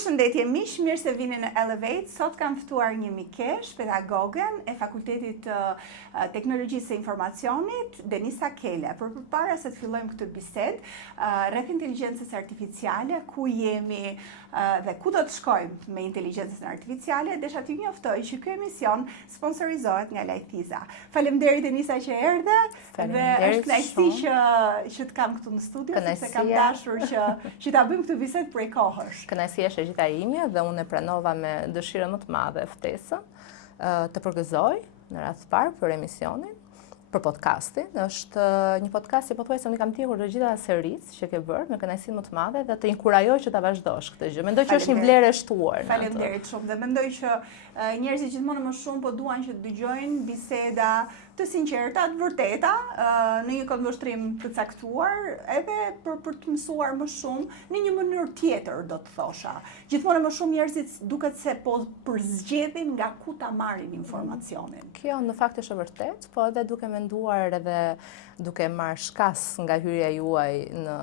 Përshëndetje miq, mirë se vini në Elevate. Sot kam ftuar një mikesh, pedagogen e Fakultetit të Teknologjisë së Informacionit, Denisa Kele. Por përpara se të fillojmë këtë bisedë rreth inteligjencës artificiale, ku jemi dhe ku do të shkojmë me inteligjencën artificiale, desha t'ju njoftoj që ky emision sponsorizohet nga Lajthiza. Faleminderit Denisa që erdhe. Dhe është kënaqësi që të kam këtu në studio, sepse kam dashur që ta bëjmë këtë bisedë prej kohësh. Kënaqësia është gjitha ime dhe unë e pranova me dëshirën më të madhe ftesën të përgëzoj në radhë të parë për emisionin, për podcastin. Është një podcast që pothuajse unë kam ndjekur të gjitha serisë që ke bërë me kënaqësi më të madhe dhe të inkurajoj që ta vazhdosh këtë gjë. Mendoj që është një vlerë e shtuar. Faleminderit shumë dhe mendoj që njerëzit gjithmonë më shumë po duan që të dëgjojnë biseda të sinqerta, të vërteta, në një këndvështrim të caktuar, edhe për të mësuar më shumë në një mënyrë tjetër, do të thosha. Gjithmonë më shumë njerëzit duket se po përzgjedhin nga ku ta marrin informacionin. Kjo në fakt është e vërtet, po edhe duke menduar edhe duke marrë shkas nga hyrja juaj në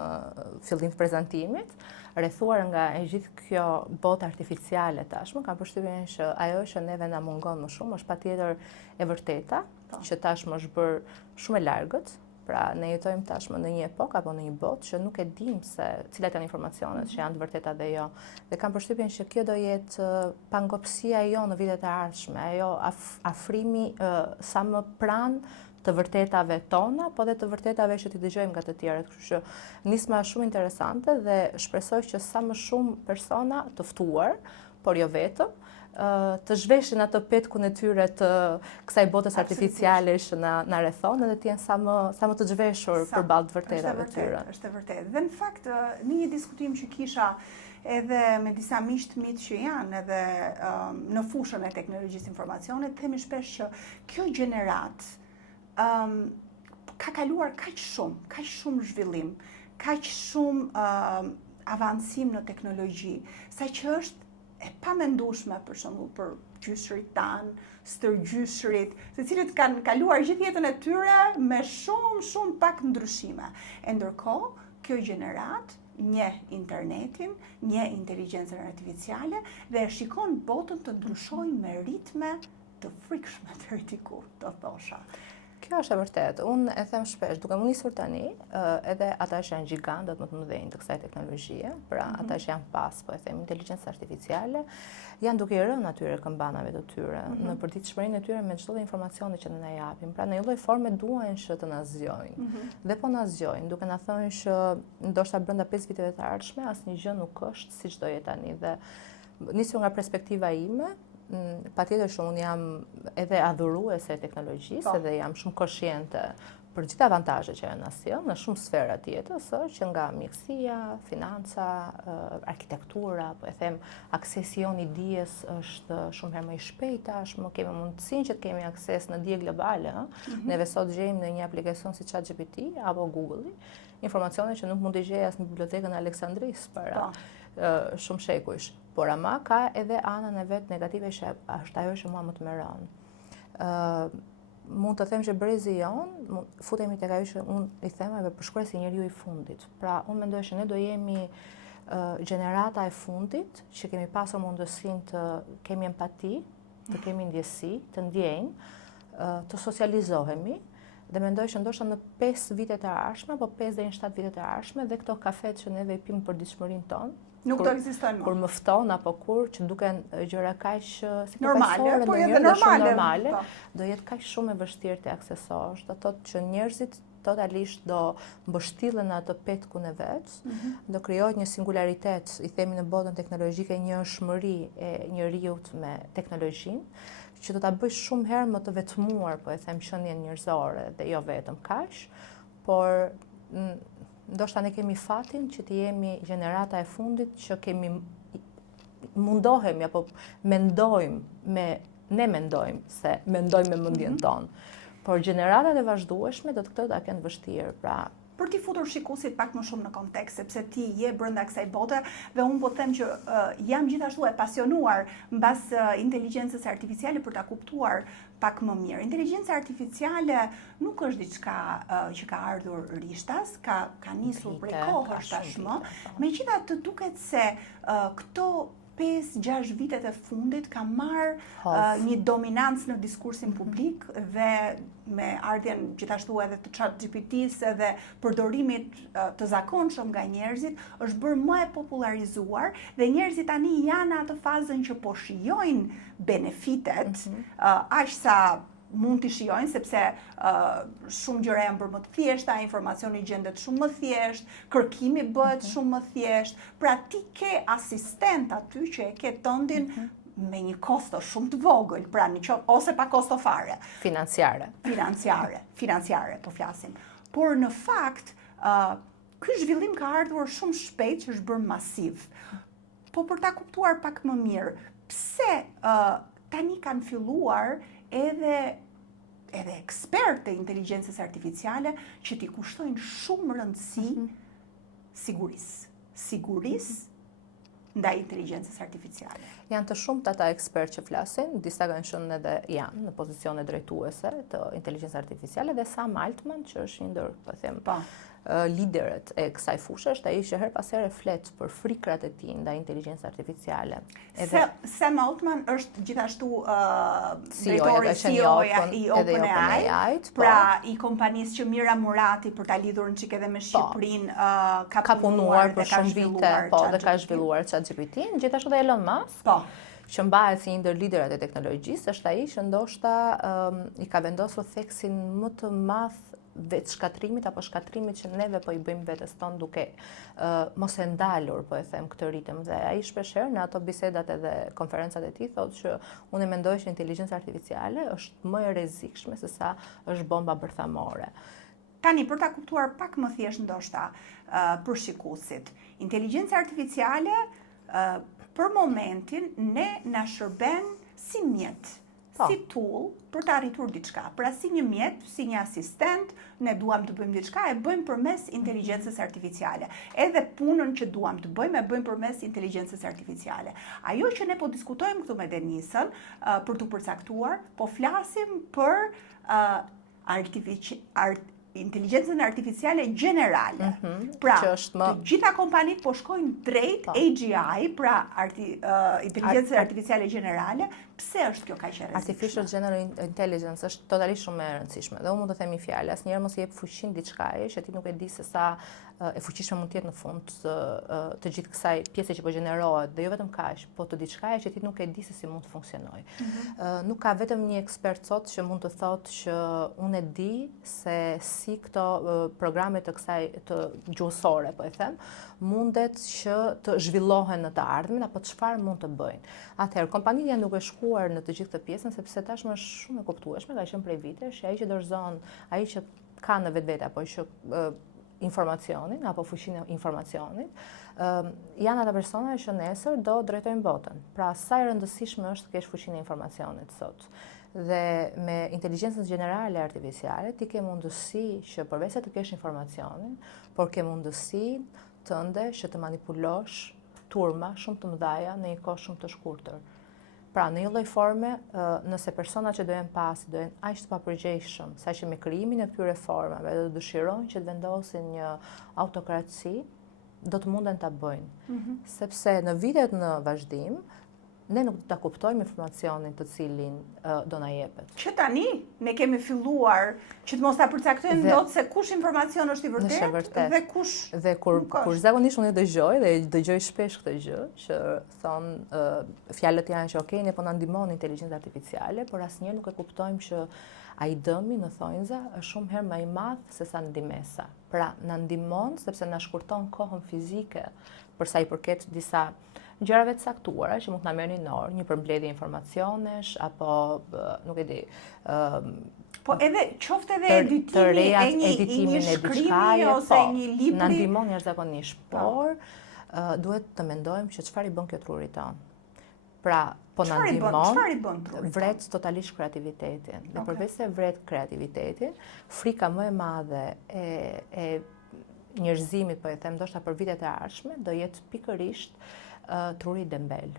fillim të prezantimit, rrethuar nga e gjithë kjo botë artificiale tashmë, kam përshtypjen që ajo që neve na mungon më shumë është patjetër e vërteta, që tashmë është bërë shumë e largët. Pra ne jetojmë tashmë në një epokë apo në një botë që nuk e dim se cilat janë informacionet që janë të vërteta dhe jo. Dhe kam përshtypjen që kjo do jetë pangopsia jo në vitet e ardhshme, ajo afrimi sa më pranë të vërtetave tona, po dhe të vërtetave që t'i dëgjojmë nga të tjerët. Kështu që nisma shumë interesante dhe shpresoj që sa më shumë persona të ftuar, por jo vetëm, të zhveshin atë petkun e tyre të kësaj botës artificiale që na rrethon dhe të jenë sa më të zhveshur përballë të vërtetave të tyre. Është e vërtetë. Dhe në fakt në një diskutim që kisha edhe me disa miq të mit që janë edhe në fushën e teknologjisë informacionit, themi shpesh që kjo gjenerat ka kaluar kaq shumë zhvillim, kaq shumë avancim në teknologji, saqë është e pamendueshme për shembull për gjyshrit tanë, stërgjyshrit, të cilët kanë kaluar gjithë jetën e tyre me shumë pak ndryshime. E ndërkohë, kjo gjenerat njeh internetin, njeh inteligjencën artificiale dhe e shikon botën të ndryshojë me ritme të frikshme deri diku, do thosha. Kjo është e vërtetë. Unë e them shpesh, duke më nisur tani, edhe ata që janë gjigantët më të mëdhenj të kësaj teknologjie, pra ata që janë pas, po e them, inteligjencë artificiale, janë duke rënë atyre këmbanave të tyre, në përditshmërinë e tyre me çdo informacione që na japin. Pra në një lloj forme duan që të na zgjojnë. Dhe po na zgjojnë, duke na thënë që ndoshta brenda 5 viteve të ardhshme asnjë gjë nuk është siç do jetë tani. Dhe nisur nga perspektiva ime, patjetër që unë jam edhe adhuruese e teknologjisë dhe jam shumë konsciente për gjithë avantazhet që ajo na sjell në shumë sfera të jetës, që nga mjekësia, financa, arkitektura, po e them, aksesi jon i dijes është shumë herë më i shpejtë tashmë, kemi mundësinë që të kemi akses në dije globale, neve sot gjejmë në një aplikacion si ChatGPT apo Google-i, informacione që nuk mund të gjej as në bibliotekën e Aleksandrisë para shumë shekujsh. Por ama ka edhe anën e vet negative që është ajo që mua më të meron. Mund të them që brezi jon, futemi tek ajo që unë i them edhe përshkruaj si njeriu i fundit. Pra unë mendoj që ne do jemi gjenerata e fundit që kemi pasur mundësinë të kemi empati, të kemi ndjesi, të ndjejmë, të socializohemi. Dhe mendoj që ndoshta në 5 vitet e ardhshme, apo 5 deri në 7 vitet e ardhshme, dhe këto kafet që neve i pimë për përditshmërinë tonë, nuk do ekzistojnë më. Kur më fton apo kur që duken gjëra kaq si normale, por edhe normale, do jetë kaq shumë e vështirë të aksesosh. Do thotë që njerëzit totalisht do mbështillen në atë petkun e vet, do krijohet një singularitet, i themi në botën teknologjike, një njohshmëri e njerëzit me teknologjinë, që do ta bëj shumë herë më të vetmuar, po e them, qenien njerëzore dhe jo vetëm kaq, por ndoshta ne kemi fatin që të jemi gjenerata e fundit që kemi mundohemi apo ne mendojmë se mendojmë me mendjen tonë. Por gjeneratat e vazhdueshme do të këtë ta kenë vështirë. Pra për t'i futur shikuesit pak më shumë në kontekst, sepse ti je brenda kësaj bote dhe unë po them që jam gjithashtu e pasionuar mbas inteligjencës artificiale për ta kuptuar pak më mirë. Inteligjenca artificiale nuk është diçka që ka ardhur rishtas, ka nisur prej kohësh tashmë. Megjithatë duket se këto 5-6 vitet e fundit ka marrë një dominancë në diskursin publik dhe me ardhjen gjithashtu edhe të ChatGPT-s edhe përdorimit të zakonshëm nga njerëzit është bërë më e popularizuar dhe njerëzit tani janë atë fazën që po shijojnë benefitet aq sa mund t'i shijojnë, sepse shumë gjëra janë bërë më të thjeshta, informacioni gjendet shumë më thjesht, kërkimi bëhet shumë më thjesht, pra ti ke asistent aty që e ke tëndin me një kosto shumë të vogël, pra ose pa kosto fare. Financiare, po flasim. Por në fakt, ky zhvillim ka ardhur shumë shpejt që është bërë masiv. Po për ta kuptuar pak më mirë, pse tani kanë filluar edhe ekspertë e inteligjencës artificiale që t'i kushtojnë shumë rëndësi sigurisë ndaj inteligjencës artificiale. Janë të shumtë ata ekspertë që flasin, disa kanë qenë edhe janë në pozicione drejtuese të inteligjencës artificiale dhe Sam Altman, që është një ndër, po them, liderët e kësaj fushë, është ai që her pas here flet për frikrat e tij ndaj inteligjencës artificiale. Sam Altman është gjithashtu drejtori i OpenAI, pra i kompanisë që Mira Murati, për ta lidhur në çik edhe me Shqipërinë, ka punuar për shumë vite, dhe ka zhvilluar ChatGPT-n, gjithashtu dhe Elon Musk. Që mbahet si një ndër liderat e teknologjisë, është ai që ndoshta i ka vendosur theksin më të madh vetë shkatrimit apo shkatrimit që neve po i bëjmë vetes tonë duke mos e ndalur, po e them, këtë ritëm. Dhe ai shpeshherë në ato bisedat edhe konferencat e tij thotë që unë mendoj që inteligjenca artificiale është më e rrezikshme se sa është bomba bërthamore. Tani, për ta kuptuar pak më thjesht ndoshta për shikuesit, inteligjenca artificiale për momentin ne na shërben si mjet, si tool për të arritur diçka. Pra si një mjet, si një asistent, ne duam të bëjmë diçka, e bëjmë përmes inteligjencës artificiale. Edhe punën që duam të bëjmë, e bëjmë përmes inteligjencës artificiale. Ajo që ne po diskutojmë këtu me Denisën, për të përcaktuar, po flasim për inteligjencën artificiale generale. Pra, të gjitha kompanitë po shkojnë drejt AGI, pra inteligjencën artificiale generale. Pse është kjo kaq e rrezikshme? Artificial General Intelligence është totalisht shumë e rëndësishme. Dhe unë mund të them një fjalë, asnjëherë mos i jep fuqinë diçkaje që ti nuk e di se sa e fuqishme mund të jetë në fund të gjithë kësaj pjese që po gjenerohet, dhe jo vetëm kaq, po të diçkaje që ti nuk e di se si mund të funksionojë. Nuk ka vetëm një ekspert sot që mund të thotë që unë e di se si këto programe të kësaj të gjuhësore, po e them, mundet që të zhvillohen në të ardhmen apo çfarë mund të bëjnë. Atëherë, kompanitë janë duke shkuar në të gjithë këtë pjesën sepse tashmë është shumë e kuptueshme, ka qenë prej vitesh, ai që dorëzon, ai që ka në vetvete apo që informacionin apo fuqinë e informacionit, janë ata persona që nesër do drejtojnë botën. Pra, sa e rëndësishme është të kesh fuqinë e informacionit sot. Dhe me inteligjencën generale artificiale ti ke mundësi që përveç se të kesh informacionin, por ke mundësi tënde që të manipulosh turma shumë të mëdha në një kohë shumë të shkurtër. Pra, në një lloj forme, nëse personat që do jenë pasi do jenë aq të papërgjegjshëm, saqë me krijimin e këtyre formave do dëshirojnë që të vendosin një autokraci, do të munden ta bëjnë. Sepse në vitet në vazhdim, ne nuk do ta kuptojmë informacionin të cilin do na jepet. Që tani ne kemi filluar që të mos ta përcaktojmë dot se kush informacion është i vërtetë dhe kush. Dhe kur zakonisht unë dëgjoj dhe dëgjoj shpesh këtë gjë, që thon fjalët janë që okay, ne po na ndihmon inteligjenca artificiale, por asnjëherë nuk e kuptojmë që ai dëmi në thonjza është shumë herë më i madh se sa ndihmesa. Pra, na ndihmon sepse na shkurton kohën fizike për sa i përket disa gjërave të saktuara që mund të na merrnin në orë, një përmbledhje informacionesh apo nuk e di. Po edhe qoftë edhe editimi e shkrimi ose një libri. Na ndihmon jashtëzakonisht, por duhet të mendojmë që çfarë i bën kjo trurit tonë. Pra, po na ndihmon, vret totalisht kreativitetin. Dhe përveç se vret kreativitetin, frika më e madhe e njerëzimit, po e them ndoshta për vitet e ardhshme, do jetë pikërisht truri dembel.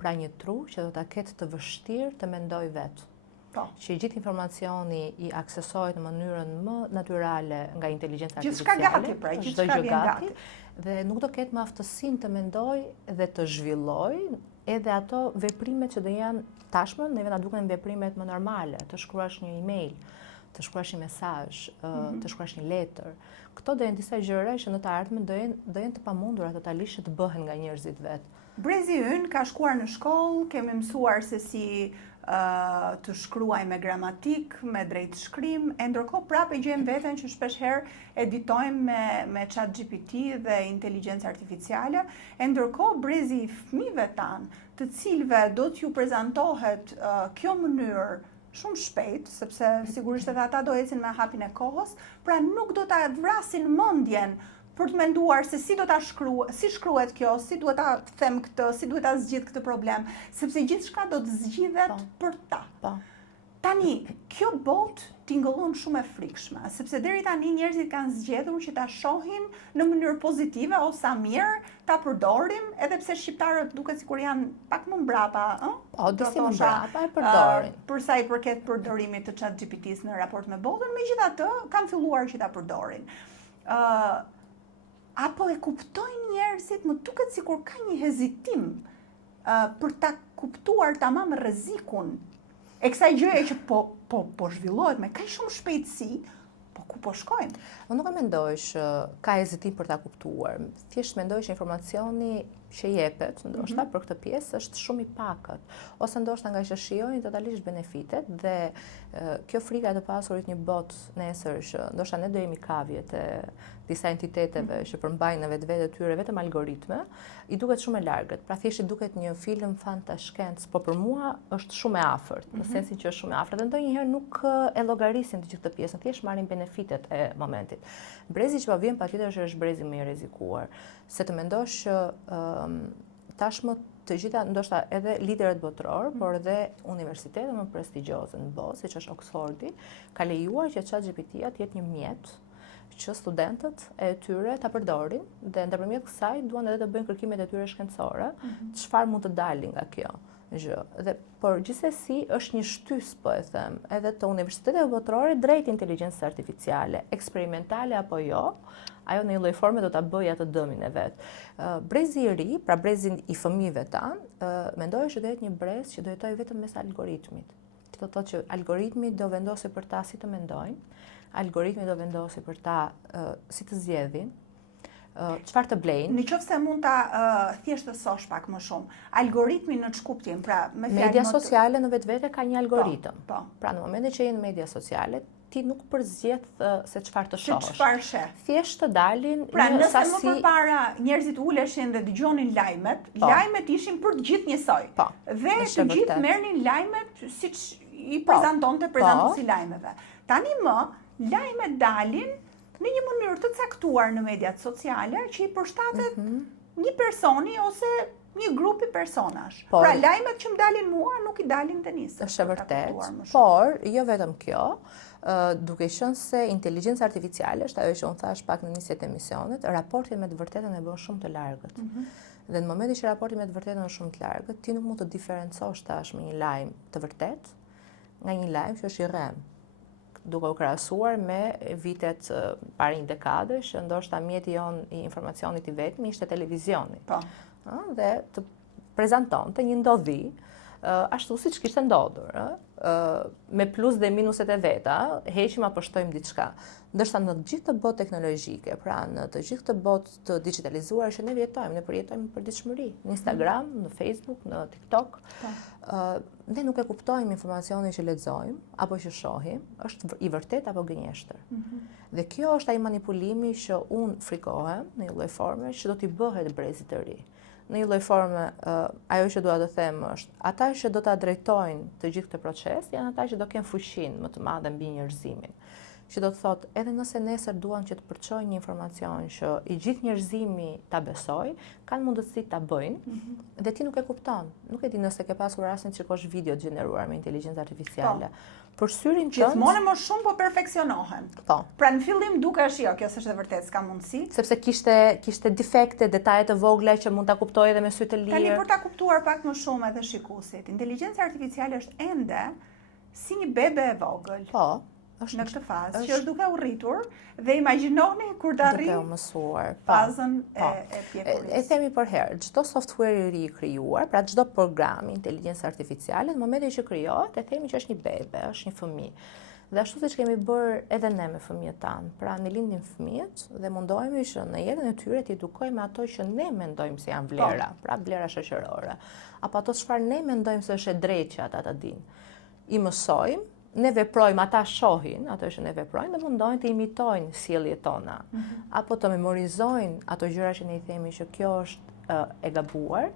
Pra një tru që do ta ketë të vështirë të mendoj vetë. që gjithë informacioni i aksesohet në mënyrën më natyrale nga inteligjenca Gjithçka artificiale. gati, pra, Çdo gjithçka gjë vjen gati. gati. Dhe nuk do ketë më aftësinë të mendoj dhe të zhvilloj edhe ato veprimet që do janë tashmë, neve na duken veprimet më normale, të shkruash një email, të shkruash një mesazh, të shkruash një letër. Këto do jenë disa gjëra që në të ardhmen do jenë të pamundura totalisht të bëhen nga njerëzit vetë. Brezi ynë ka shkuar në shkollë, kemi mësuar se si të shkruaj me gramatik, me drejt shkrim, e ndërkohë prapë gjejmë veten që shpesh herë editojmë me ChatGPT dhe inteligjencë artificiale, e ndërkohë brezi i fëmijëve tanë, të cilëve do t'ju prezantohet kjo mënyrë shumë shpejt, sepse sigurisht edhe ata do ecin me hapin e kohës, pra nuk do ta vrasin mendjen për të menduar se si do ta si shkruhet kjo, si duhet ta them këtë, si duhet ta zgjidh këtë problem, sepse gjithçka do të zgjidhet për ta. Tani, kjo botë tingëllon shumë e frikshme, sepse deri tani njerëzit kanë zgjedhur që ta shohin në mënyrë pozitive ose sa mirë ta përdorim, edhe pse shqiptarët duket sikur janë pak më mbrapa, disi më mbrapa e përdorin. Për sa i përket përdorimit të ChatGPT-s në raport me botën, megjithatë kanë filluar që ta përdorin. Apo e kuptojnë njerëzit, më duket sikur ka një hezitim për ta kuptuar tamam rrezikun e kësaj gjëje që po zhvillohet me kaq shumë shpejtësi, po ku po shkojmë? Unë nuk e mendoj që ka hezitim për ta kuptuar. Thjesht mendoj që informacioni që jepet, ndoshta për këtë pjesë është shumë i pakët, ose ndoshta nga që shijojnë totalisht benefitet dhe kjo frika të pasurit një botë nesër që ndoshta ne do jemi kavjet e disa entiteteve që përmbajnë në vetvete tyre vetëm algoritme, i duket shumë e largët. Pra thjesht i duket një film fantashkencë, po për mua është shumë e afërt, në sensin që është shumë e afërt. Dhe ndonjëherë nuk e llogarisin të gjithë këtë pjesën, thjesht marrin benefitet e momentit. Brezi që po vjen patjetër që është brezi më i rrezikuar, se të mendosh që tashmë të gjitha, ndoshta edhe liderët botror, por edhe universitetet më prestigjioze në botë, siç është Oxfordi, ka lejuar që ChatGPT-ja të jetë një mjet që studentët e tyre ta përdorin dhe ndërmjet kësaj duan edhe të bëjnë kërkimet e tyre shkencore, çfarë mund të dalin nga kjo gjë. Dhe por gjithsesi është një shtys, po e them, edhe të universiteteve botërore drejt inteligjencës artificiale, eksperimentale apo jo, ajo në një lloj forme do ta bëjë atë dëmin e vet. Brezi i ri, pra brezi i fëmijëve tanë, mendoj që do jetë një brez që do jetojë vetëm mes algoritmit. Do thotë që algoritmi do vendosë për ta si të mendojnë, algoritmi do vendosë për ta si të zgjedhin, çfarë të blejnë. Nëse mund ta thjeshtësosh pak më shumë. Algoritmi në ç'kuptim, pra me fjalë media sociale në vetvete ka një algoritëm. Pra në momentin që je në media sociale, ti nuk përzgjedh se çfarë të shohësh. Se çfarë sheh. Thjesht të dalin pra, një sasi. Pra nëse më përpara njerëzit uleshin dhe dëgjonin lajmet, lajmet ishin për të gjithë njësoj. Dhe të gjithë merrnin lajmet siç i prezantonte prezantuesi lajmeve. Tani më lajmet dalin në një mënyrë të caktuar në mediat sociale që i përshtatet një personi ose një grupi personash. Pra lajmet që më dalin mua nuk i dalin Denisë. Është e vërtet, por jo vetëm kjo, duke qenë se inteligjenca artificiale, është ajo që unë thash pak në nisjet e emisionit, raportin me të vërtetën e bën shumë të largët. Dhe në momentin që raporti me të vërtetën është shumë të largët, ti nuk mund të diferencosh tash me një lajm të vërtet nga një lajm që është i rrem, duke u krahasuar me vitet para një dekade, që ndoshta mjeti jon i informacionit i vetmi ishte televizioni. Dhe të prezantonte një ndodhi ashtu siç kishte ndodhur, me plus dhe minuset e veta, heqim apo shtojmë diçka. Ndërsa në të gjithë të botë teknologjike, pra në të gjithë të botë të digitalizuar që ne jetojmë, ne përjetojmë për ditëshmëri, në Instagram, në Facebook, në TikTok, ne nuk e kuptojmë informacionin që lexojmë apo që shohim, është i vërtet apo gënjeshtër. Dhe kjo është ai manipulimi që unë frikohem në një lloj forme që do t'i bëhet brezit të ri. Në një lloj forme, ajo që dua të them është, ata që do ta drejtojnë të gjithë këtë proces janë ata që do kenë fuqinë më të madhe mbi njerëzimin. Që do të thotë, edhe nëse nesër duan që të përçojnë një informacion që i gjithë njerëzimi ta besojë, kanë mundësi ta bëjnë, dhe ti nuk e kupton. Nuk e di nëse ke pasur rastin të shikosh video gjeneruar me inteligjencë artificiale. Për syrin tënd gjithmonë më shumë po perfeksionohen. Pra në fillim dukesh jo, kjo s'është e vërtetë, s'ka mundësi. Sepse kishte defekte, detaje të vogla që mund ta kuptojë edhe me sy të lirë. Tani për ta kuptuar pak më shumë edhe shikuesit, inteligjenca artificiale është ende si një bebe e vogël. Po, në këtë fazë, që është duke u rritur dhe imagjinoni kur të arrijë duke u mësuar fazën e pjekurisë. E themi për herë, çdo software i ri i krijuar, pra çdo program inteligjencë artificiale, në momentin që krijohet, e themi që është një bebe, është një fëmijë. Dhe ashtu siç kemi bërë edhe ne me fëmijët tanë, pra ne lindim fëmijët dhe mundohemi që në jetën e tyre t'i edukojmë ato që ne mendojmë se janë vlera, pra vlera shoqërore, apo ato çfarë ne mendojmë se është e drejtë që ata ta dinë. I mësojmë, ne veprojmë, ata shohin ato që ne veprojmë dhe mundohen të imitojnë sjelljet tona, apo të memorizojnë ato gjëra që ne i themi që kjo është e gabuar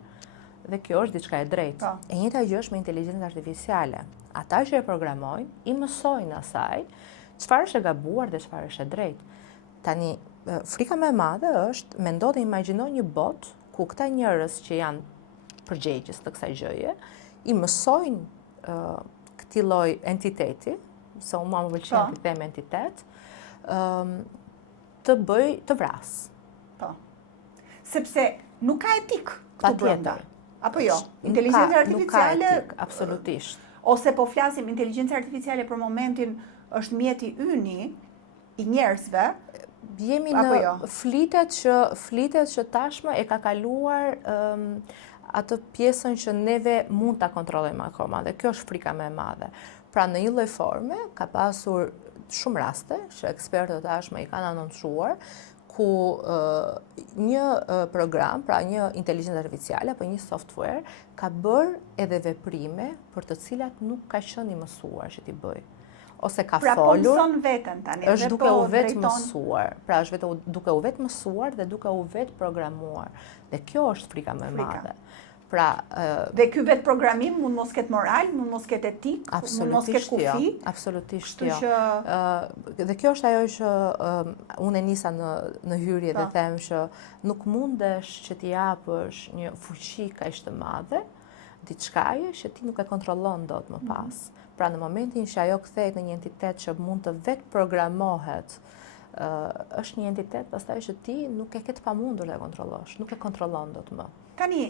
dhe kjo është diçka e drejtë. E njëjta gjë është me inteligjencën artificiale. Ata që e programojnë, i mësojnë asaj çfarë është e gabuar dhe çfarë është e drejtë. Tani, frika më e madhe është mendo dhe imagjino një botë ku këta njerëz që janë përgjegjës të kësaj gjëje, i mësojnë këtij lloj entiteti, se unë më pëlqen të them entitet, të vras. Po. Sepse nuk ka etik këtu brenda. Apo jo? Inteligjenca artificiale nuk ka etik, absolutisht. Ose po flasim inteligjenca artificiale për momentin është mjeti yni i njerëzve. Jemi në flitet që tashmë e ka kaluar atë pjesën që neve mund ta kontrollojmë akoma dhe kjo është frika më e madhe. Pra në një lloj forme ka pasur shumë raste që ekspertët tashmë i kanë anoncuar ku një program, pra një inteligjencë artificiale apo një software ka bërë edhe veprime për të cilat nuk ka qenë i mësuar që t'i bëj. Ose ka folur. Pra po mëson veten tani. Është duke u vetë mësuar. Pra është duke u vetë mësuar dhe duke u vetë programuar. Dhe kjo është frika më e madhe. Pra, dhe ky vetë programim mund mos ketë moral, mund mos ketë etik, mund mos ketë kufi. Absolutisht jo. Dhe kjo është ajo që unë e nisa në hyrje dhe them që nuk mundesh që t'i japësh një fuqi kaq të madhe diçkaje që ti nuk e kontrollon dot më pas. Pra në momentin që ajo kthehet në një entitet që mund të vetë programohet, është një entitet pastaj që ti nuk e ke të pamundur ta kontrollosh, nuk e kontrollon dot më. Tani,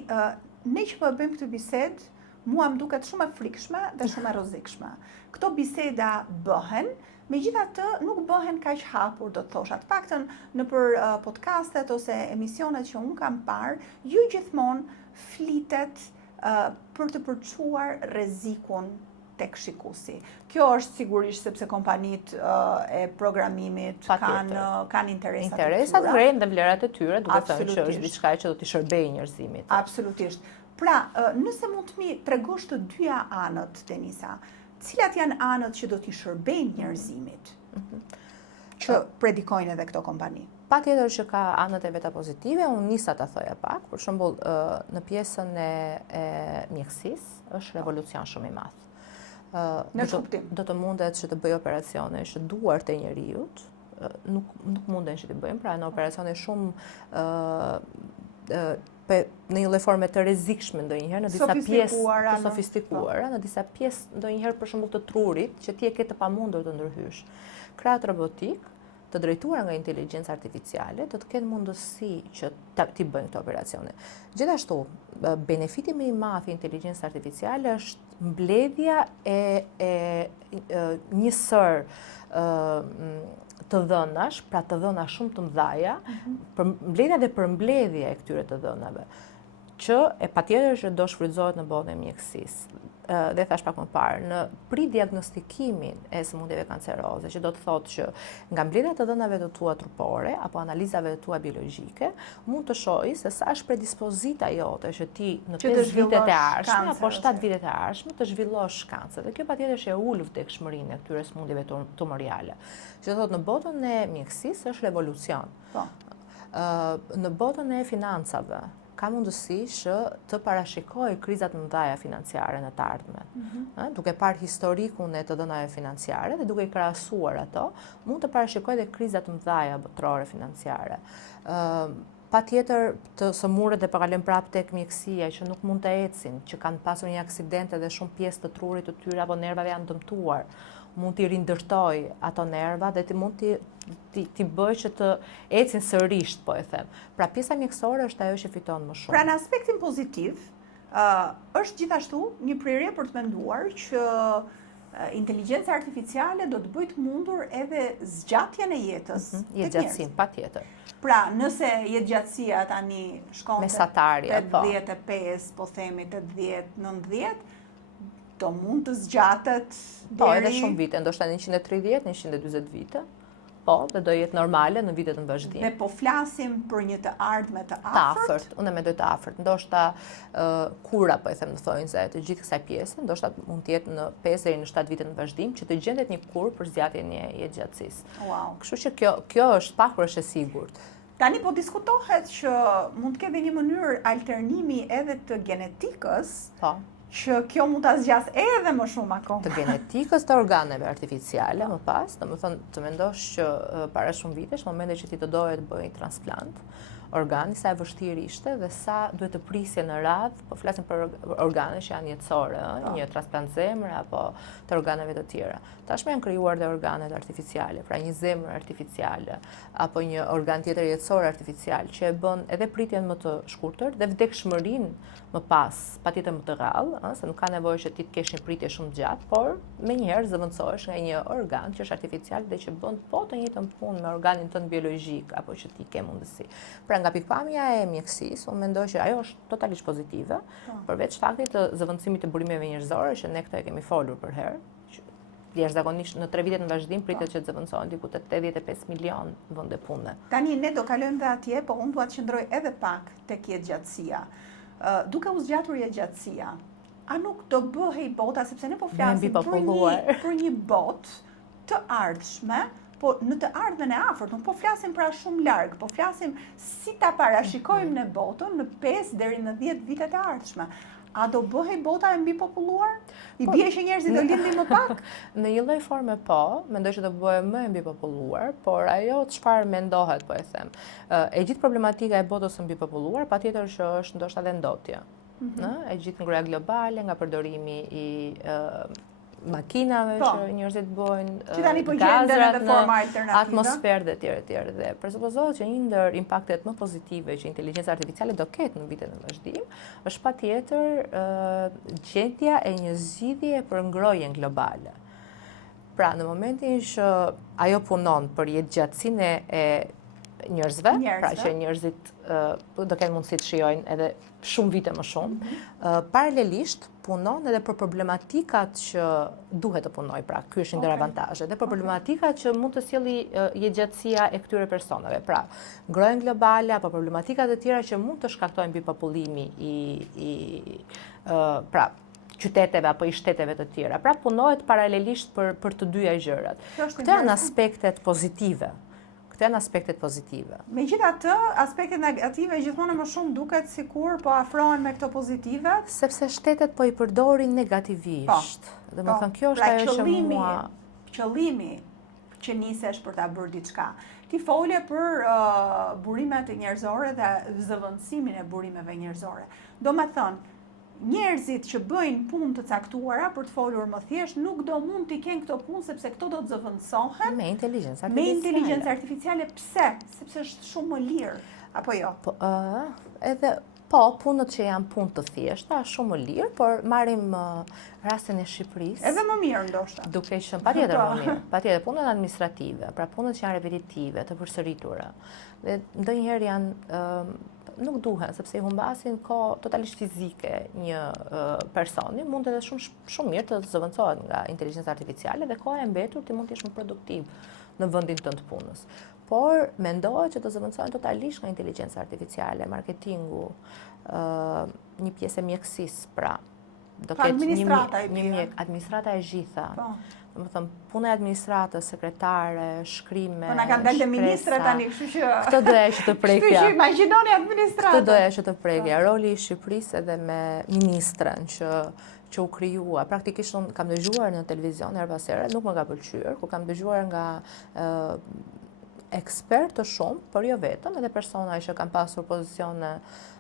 ne që po bëjmë këtë bisedë, mua më duket shumë e frikshme dhe shumë e rrezikshme. Këto biseda bëhen, megjithatë nuk bëhen kaq hapur, do të thosha. Të paktën nëpër podcastet ose emisionet që unë kam parë, ju gjithmonë flitet për të përçuar rrezikun tek shikuesi. Kjo është sigurisht sepse kompanitë e programimit kanë interesa të tyre. Interesat vren dhe vlerat e tyre, duke thënë që është diçka që do t'i shërbejë njerëzimit. Absolutisht. Pra, nëse mund të mi tregosh të dyja anët, Denisa, cilat janë anët që do t'i shërbejnë njerëzimit që predikojnë edhe këto kompani? Patjetër që ka anët e veta pozitive, unë nisa ta thoja pak, për shembull, në pjesën e mjekësisë është revolucion shumë i madh. Do të mundet që të bëj operacione që duart e njerëzit nuk munden që të bëjmë, pra në operacione shumë në një lloj forme të rrezikshme ndonjëherë në disa pjesë të sofistikuara, në disa pjesë ndonjëherë për shembull të trurit që ti e ke të pamundur të ndërhysh. Krahët robotik të drejtuar nga inteligjenca artificiale do të kenë mundësi që t'i bëjnë këto operacione. Gjithashtu, benefiti më i madh i inteligjencës artificiale është mbledhja e një sër të dhënash, pra të dhëna shumë të mëdha, mbledhja dhe përmbledhja e këtyre të dhënave, që e patjetër që do shfrytëzohet në botën e mjekësisë. Dhe thash pak më parë, në pri-diagnostikimin e sëmundjeve kanceroze, që do të thotë që nga mbledhja të dhënave të tua trupore apo analizave të tua biologjike, mund të shohë se sa është predispozita jote që ti në 5 vitet e ardhshme apo 7 vitet e ardhshme të zhvillosh kancer. Dhe kjo patjetër që e ul vdekshmërinë e këtyre sëmundjeve tumoriale. Që do thotë në botën e mjekësisë është revolucion. Në botën e financave ka mundësi që të parashikoj krizat më mëdha financiare në të ardhmen. Duke parë historikun e të dhënave financiare dhe duke i krahasuar ato, mund të parashikoj dhe krizat më mëdha botërore financiare. Patjetër të sëmurët dhe përkalojmë prapë tek mjekësia që nuk mund të ecin, që kanë pasur një aksidente dhe shumë pjesë të trurit të tyre apo nervave janë dëmtuar, mund t'i rindërtoj ato nerva dhe mund t'i bëj që të ecin sërish, po e them. Pra pjesa mjekësore është ajo që fiton më shumë. Pra në aspektin pozitiv, është gjithashtu një prirje për të menduar që Inteligjenca artificiale do të bëjë të mundur edhe zgjatjen e jetës. Jetëgjatësinë, patjetër. Pra, nëse jetëgjatësia tani shkon mesatarja, 85, po themi 80, 90, do mund të zgjatet po, edhe shumë vite, ndoshta 130, 140 vite. Po, dhe do jetë normale në vitet në vazhdim. Ne po flasim për një të ardhme të afërt. Unë mendoj të afërt. Ndoshta kura, po e them në thonjze të gjithë kësaj pjese, ndoshta mund të jetë në 5 deri në 7 vite në vazhdim që të gjendet një kur për zgjatjen e jetëgjatësisë. Wow. Kështu që kjo është pak por është e sigurt. Tani po diskutohet që mund të ketë një mënyrë alternimi edhe të genetikës. Po. Që kjo mund ta zgjas edhe më shumë akoma. Të genetikës të organeve artificiale, më pas, domethënë të mendosh që para shumë vitesh, në momentin që ti të doje të bëj transplant organi, sa e vështirë ishte dhe sa duhet të prisje në radhë, po flasim për organe që janë jetësore, një transplant zemre apo të organeve të tjera. Tashmë janë krijuar dhe organet artificiale, pra një zemër artificiale apo një organ tjetër jetësor artificial që e bën edhe pritjen më të shkurtër dhe vdekshmërinë më pas, patjetër më të rrallë, se nuk ka nevojë që ti të kesh një pritje shumë gjatë, por menjëherë zëvendësohesh nga një organ që është artificial dhe që bën po të njëjtën punë me organin tënd biologjik apo që ti ke mundësi. Pra nga pikpamja e mjekësisë, unë mendoj që ajo është totalisht pozitive, përveç faktit të zëvendësimit të burimeve njerëzore, që ne këto e kemi folur për herë. Jashtëzakonisht në 3 vitet në vazhdim pritet që të zëvendësohen diku te 85 milion vende pune. Tani ne do kalojmë dhe atje, po unë dua të qëndroj edhe pak tek jetëgjatësia. Duke u zgjatur jetëgjatësia, a nuk do bëhej bota, sepse ne po flasim për një botë të ardhshme, po në të ardhmen e afërt, nuk po flasim pra shumë larg, po flasim si ta parashikojmë në botën në 5 deri në 10 vitet e ardhshme. A do bëhej bota e mbipopulluar? I bie që njerëzit do lindin më pak? Në një lloj forme po, mendoj që do bëhet më e mbipopulluar, por ajo çfarë mendohet, po e them. E gjithë problematika e botës së mbipopulluar patjetër që është ndoshta edhe ndotja. E gjithë ngroja globale nga përdorimi i makinave që njerëzit bojnë, që tani po gjenden edhe forma alternative, atmosferë dhe tjerë. Dhe presupozohet që një ndër impaktet më pozitive që inteligjenca artificiale do ketë në vitet në vazhdim, është patjetër gjendja e një zgjidhje për ngrohjen globale. Pra, në momentin që ajo punon për jetëgjatësinë e njerëzve, pra që njerëzit do kenë mundësi të shijojnë edhe shumë vite më shumë, paralelisht punon edhe për problematikat që duhet të punoj, pra ky është një ndër avantazhe, dhe për problematikat që mund të sjellë jetëgjatësia e këtyre personave, pra ngrohjen globale apo problematikat e tjera që mund të shkaktojnë mbipopullimin pra qyteteve apo i shteteve të tjera. Pra punohet paralelisht për të dyja gjërat. Këto janë aspektet pozitive. Megjithatë, aspektet negative gjithmonë më shumë duket sikur po afrohen me këto pozitive, sepse shtetet po i përdorin negativisht. Domethënë kjo është ajo që mua qëllimi që nisesh për ta bërë diçka. Ti folje për burimet njerëzore dhe zëvendësimin e burimeve njerëzore. Domethënë, njerëzit që bëjnë punë të caktuara, për të folur më thjesht, nuk do mund t'i kenë këto punë sepse këto do të zëvendësohen me inteligjencë artificiale. Me inteligjencë artificiale. Pse? Sepse është shumë më lirë, apo jo? Punët që janë punë të thjeshta, shumë më lirë, por marrim rastin e Shqipërisë. Edhe më mirë ndoshta. Duke qenë patjetër më mirë. Patjetër punët administrative, pra punët që janë repetitive, të përsëritura. Dhe ndonjëherë janë nuk duhen, sepse i humbasin kohë totalisht fizike një personi, mund edhe shumë mirë të zëvendësohet nga inteligjenca artificiale dhe koha e mbetur ti mund të jesh më produktiv në vendin tënd të punës. Por mendohet që do zëvendësohen totalisht nga inteligjenca artificiale, marketingu, një pjesë e mjekësisë, pra do ketë një mjek, administrata e gjitha. Domethënë, puna e administratës, sekretare, shkrime, na kanë dalë ministre tani, kështu që këtë doja që të prekja. Kështu që imagjinoni administratën. Këtë doja që të prekja. Roli i Shqipërisë edhe me ministren që u krijua. Praktikisht unë kam dëgjuar në televizion her pas here, nuk më ka pëlqyer, ku kam dëgjuar nga ekspertë të shumë, por jo vetëm, edhe persona që kanë pasur pozicione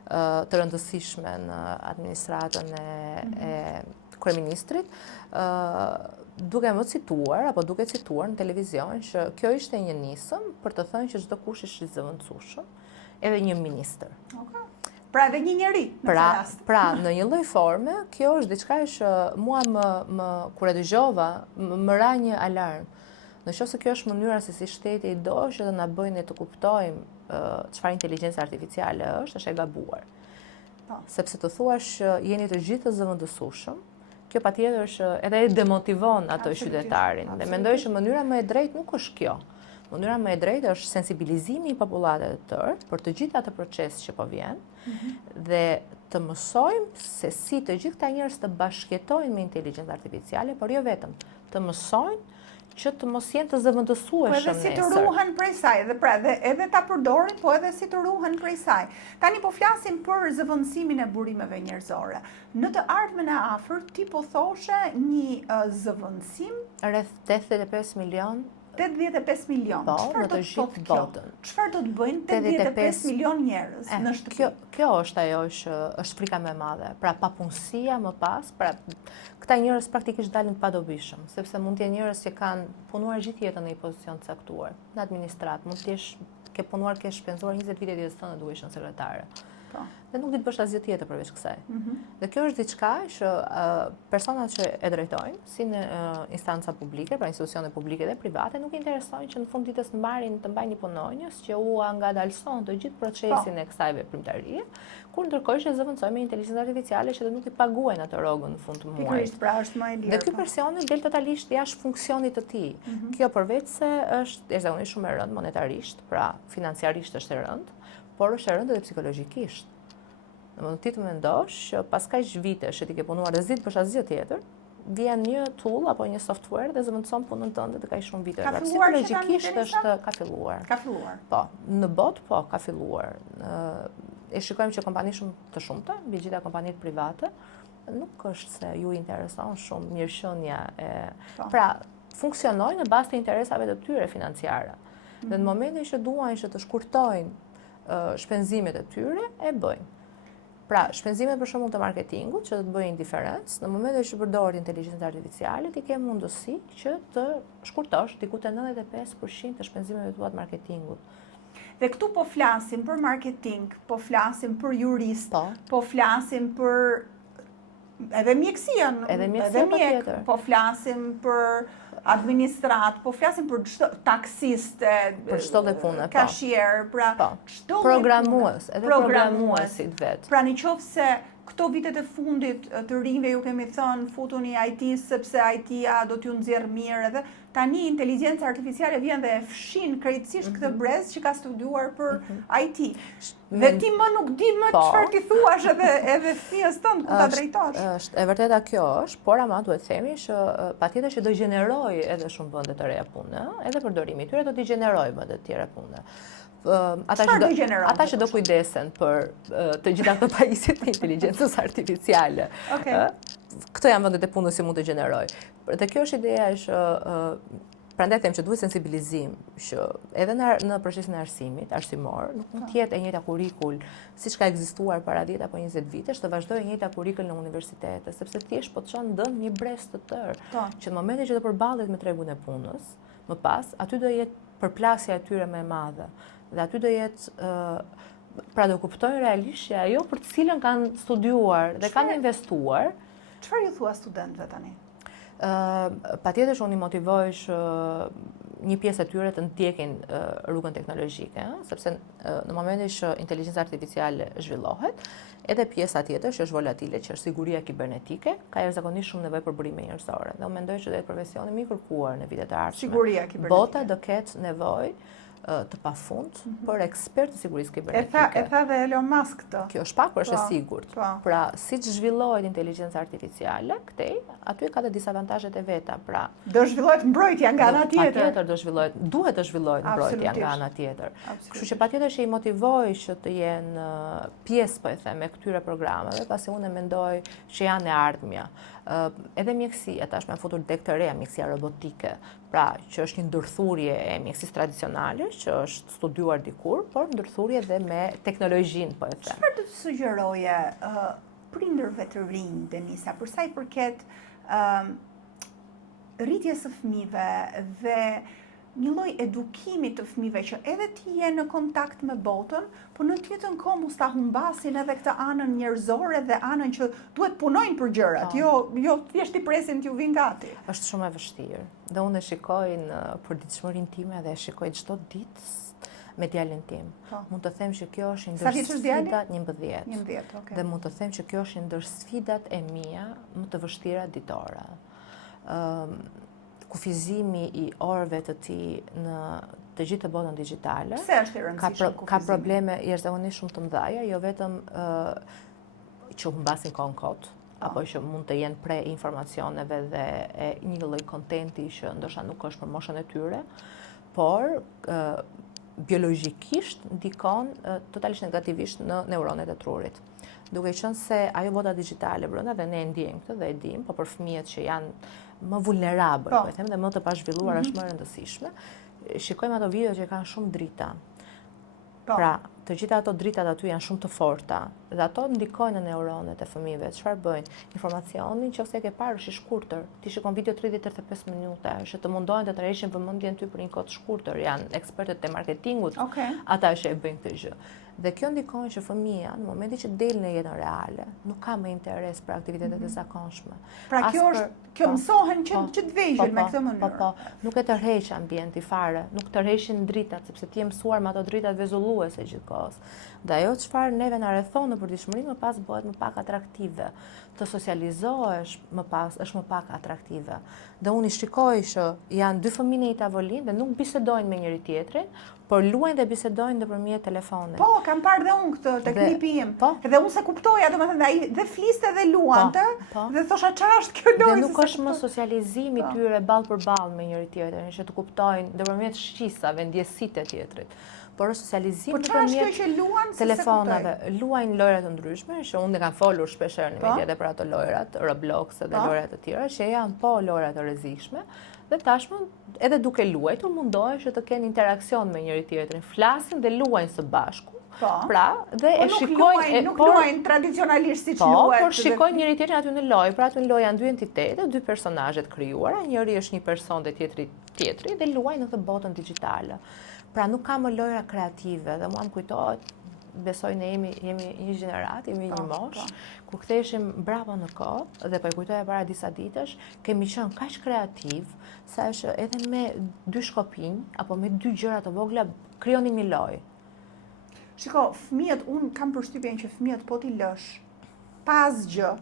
të rëndësishme në administratën e kryeministrit, duke më cituar, apo duke cituar në televizion që kjo ishte një nisëm për të thënë që çdo kush është i zëvendësueshëm, edhe një ministër. Pra edhe një njeri në këtë rast. Pra, në një lloj forme, kjo është diçka që mua kur e dëgjova, më ra një alarm. Në qoftë se kjo është mënyra se si shteti do që të na bëjnë të kuptojmë çfarë inteligjencë artificiale është e gabuar. Sepse të thuash jeni të gjithë të zëvendësueshëm, kjo patjetër është edhe e demotivon atë qytetarin. Dhe mendoj që mënyra më e drejtë nuk është kjo. Mënyra më e drejtë është sensibilizimi i popullatës të tërë për të gjithë atë proces që po vjen dhe të mësojmë se si të gjithë këta njerëz të bashkëjetojnë me inteligjencën artificiale, por jo vetëm, të mësojnë që të mos jenë të zëvendësueshëm nesër. Po edhe si të ruhen prej saj, edhe ta përdorin, po edhe si të ruhen prej saj. Tani po flasim për zëvendësimin e burimeve njerëzore. Në të ardhmen e afërt, ti po thoshe një zëvendësim rreth 85 milion. 85 milion. Po, në të gjithë botën. Çfarë do të bëjnë 85 milion njerëz në shtëpi? Kjo është ajo që është frika më e madhe. Pra papunësia më pas, pra këta njerëz praktikisht dalin pa dobishëm, sepse mund të jenë njerëz që kanë punuar gjithë jetën në një pozicion të caktuar, në administrat, mund të jesh ke punuar, ke shpenzuar 20 vite jetës tënde duke qenë sekretare. Dhe nuk di të bësh asgjë tjetër përveç kësaj. Dhe kjo është diçka që personat që e drejtojnë, si në instanca publike, pra institucione publike dhe private, nuk interesojnë që në fund ditës të mbajnë një punonjës që u ngadalson të gjithë procesin e kësaj veprimtarie, kur ndërkohë që zëvendësojnë me inteligjencë artificiale që nuk i paguajnë atë rrogën në fund të muajit. Pra është më e lirë. Dhe ky person del totalisht jashtë funksionit të tij. Kjo përveç se është jashtëzakonisht shumë e rëndë monetarisht, pra financiarisht është e rëndë, por është e rëndë edhe psikologjikisht. Domethënë ti të mendosh që pas kaq vitesh që ti ke punuar dhe s'di të bësh asgjë tjetër, vjen një tool apo një software dhe zëvendëson punën tënde të kaq shumë vite. Psikologjikisht është ka filluar. Ka filluar. Po, në botë po ka filluar. E shikojmë që kompani shumë të shumta, mbi gjitha kompanitë private, nuk është se ju intereson shumë mirëqenia e pra funksionojnë në bazë të interesave të tyre financiare. Dhe në momentin që duajnë që të shkurtojnë shpenzimet e tyre, e bëjnë. Pra, shpenzimet për shembull të marketingut që të bëjnë diferencë, në momentin që përdoret inteligjencë artificiale, ti ke mundësi që të shkurtosh diku te 95% të shpenzimeve tua të marketingut. Dhe këtu po flasim për marketing, po flasim për jurist, po flasim për edhe mjekësinë, edhe mjek, po flasim për administrat, po flasim për taksist, për çdo lloj pune, kashier, pra çdo programues, edhe programuesit vet. Pra nëse këto vitet e fundit të rinjve ju kemi thënë futuni IT sepse IT-a do t'ju nxjerrë mirë edhe tani inteligjenca artificiale vjen dhe e fshin krejtësisht këtë brez që ka studiuar për IT. Dhe ti më nuk di më çfarë ti thuash edhe fëmijës tënd ku ta drejtosh. Është e vërteta kjo është, por ama duhet të themi që patjetër që do gjenerojë edhe shumë vende të reja pune, edhe përdorimi i tyre do t'i gjenerojë vende të tjera pune. Ata që do kujdesen për të gjitha këto pajisjet e inteligjencës artificiale. Këto janë vendet e punës që mund të gjenerojë. Dhe kjo është ideja që prandaj them që duhet sensibilizim që edhe në procesin e arsimor, nuk mund të jetë e njëjta kurrikul siç ka ekzistuar para 10 apo 20 vitesh, të vazhdojë e njëjta kurrikul në universitete, sepse thjesht po të çon dëm një brez të tërë, që në momentin që të përballet me tregun e punës, më pas aty do jetë përplasja e tyre më e madhe. Dhe aty do jetë pra do kuptojnë realisht që ajo për të cilën kanë studiuar dhe kanë investuar. Çfarë ju thua studentëve tani? Patjetër që unë i motivoj një pjesë e tyre të ndjekin rrugën teknologjike, sepse në momentin që inteligjenca artificiale zhvillohet, edhe pjesa tjetër që është volatile, që është siguria kibernetike, ka jashtëzakonisht shumë nevojë për burime njerëzore. Dhe unë mendoj që do jetë profesioni më i kërkuar në vitet e ardhshme. Siguria kibernetike. Bota do ketë nevojë të pafund për ekspert të sigurisë kibernetike. E tha dhe Elon Musk të. Kjo është pak, por është e sigurt. Pra, siç zhvillohet inteligjenca artificiale, këtej, aty ka dhe disavantazhet e veta. Pra, do zhvillohet mbrojtja nga ana tjetër. Patjetër do zhvillohet, duhet të zhvillohet mbrojtja nga ana tjetër. Kështu që patjetër që i motivoj që të jenë pjesë, po e them, me këtyre programeve, pasi unë mendoj që janë e ardhmja. Edhe mjekësia, tashmë janë futur tek të reja, mjekësia robotike, pra që është një ndërthurje e mjekësisë tradicionale, që është studiuar dikur, por ndërthurje dhe me teknologjinë, po e them. Çfarë do të sugjeroje prindërve të rinj, Denisa, për sa i përket rritjes së fëmijëve dhe një lloj edukimi të fëmijëve që edhe ti je në kontakt me botën, por në tjetër kohë mos ta humbasin edhe këtë anën njerëzore dhe anën që duhet punojnë për gjërat, jo thjesht i presin t'ju vinë gati. Është shumë e vështirë. Dhe unë e shikoj në përditshmërinë time dhe e shikoj çdo ditë me djalin tim. Mund të them që kjo është ndër sfidat 11. 11, okay. Dhe mund të them që kjo është ndër sfidat e mia më të vështira ditore. Kufizimi i orëve të tij në të gjithë të botën digjitale. Pse është i rëndësishëm kufizimi? Ka probleme jashtëzakonisht shumë të mëdha, jo vetëm që humbasin kohën kot, apo që mund të jenë pre informacioneve dhe një lloj kontenti që ndoshta nuk është për moshën e tyre, por biologjikisht ndikon totalisht negativisht në neuronet e trurit. Duke qenë se ajo bota digjitale brenda dhe ne e ndjejmë këtë dhe e dim, po për fëmijët që janë më vulnerabël, po e them, dhe më të pazhvilluar është më e rëndësishme. Shikojmë ato video që kanë shumë drita. Pra, të gjitha ato dritat aty janë shumë të forta dhe ato ndikojnë në neuronet e fëmijëve. Çfarë bëjnë? Informacionin nëse e ke parë është i shkurtër. Ti shikon video 30-35 minuta, që të mundohen të tërheqin vëmendjen ty për një kohë të shkurtër. Janë ekspertët e marketingut, ata që e bëjnë këtë gjë. Dhe kjo ndikon që fëmia në momentin që del në jetën reale, nuk ka më interes për aktivitetet e zakonshme. Pra kjo mësohen që të vegjël me këtë mënyrë. Po, nuk e tërheq ambienti fare, nuk tërheqin dritat, sepse ti je mësuar me ato dritat vezulluese gjithkohës. Dhe ajo çfarë neve na rrethon në përditshmërinë më pas bëhet më pak atraktive. Të socializohesh më pas është më pak atraktive. Dhe unë i shikoj që janë dy fëmijë në një tavolinë dhe nuk bisedojnë me njëri tjetrin, por luajnë dhe bisedojnë nëpërmjet telefonit. Po, kam parë dhe unë këtë tek nipi im. Dhe unë se kuptoja, domethënë ai dhe fliste dhe luante, dhe thosha çfarë është kjo lojë? Dhe nuk është më socializimi tyre ballë për ballë me njëri tjetrin, që të kuptojnë nëpërmjet shqisave, ndjesitë e tjetrit. Por socializimi nëpërmjet telefonave, luajnë lojra të ndryshme, që unë kam folur shpeshherë në media për ato lojrat, Roblox dhe lojra të tjera, që janë po lojra të rrezikshme. Dhe tashmë, edhe duke luajtur, mundohen që të kenë interakcion me njëri tjetrin, flasin dhe luajnë së bashku. Pra, dhe e shikojnë... Nuk luajnë tradicionalisht si që luajnë. Por shikojnë njëri tjetrin aty në lojë, pra aty në lojë janë dy entitete, dy personazhet krijuara, njëri është një person dhe tjetri, dhe luajnë në të botën digjitale. Pra nuk ka më lojra kreative, dhe mua më kujtohet, besoj ne jemi një gjenerat, jemi një mosh, kur ktheheshim brapa në kohë, dhe po e kujtoja para disa ditësh, kemi qenë kaq kreativ, sa që edhe me dy shkopinj, apo me dy gjëra të vogla, krijonim një lojë. Shiko, fëmijët, unë kam përshtypjen që fëmijët po t'i lësh pas gjë,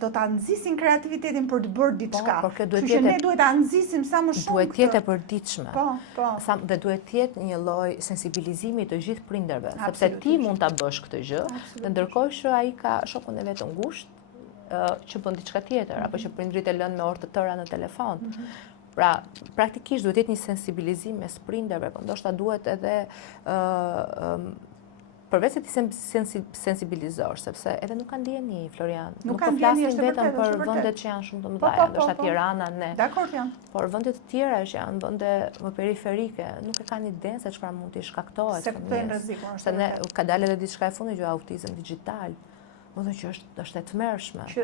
do ta nxisin kreativitetin për të bërë diçka. Kështu që ne duhet ta nxisim sa më shumë. Duhet të jetë e përditshme. Po. Dhe duhet të jetë një lloj sensibilizimi të gjithë prindërve, sepse ti mund ta bësh këtë gjë, dhe ndërkohë që ai ka shokun e vet të ngushtë që bën diçka tjetër, apo që prindrit e lënë me orë të tëra në telefon. Pra, praktikisht duhet jetë një sensibilizim mes prindërve, por ndoshta duhet edhe përveç se ti sensibilizosh, sepse edhe nuk kanë ndjeni, Florian. Nuk të flasin vetëm për vendet që janë shumë të mëdha, ndoshta Tirana, ne. Dakor, janë. Por vendet të tjera që janë vende më periferike, nuk e kanë idenë se çfarë mund t'i shkaktohet. Se kuptojnë rrezikun. Se ne ka dalë edhe diçka e fundit që autizëm digital. Më thënë që është e tmerrshme, që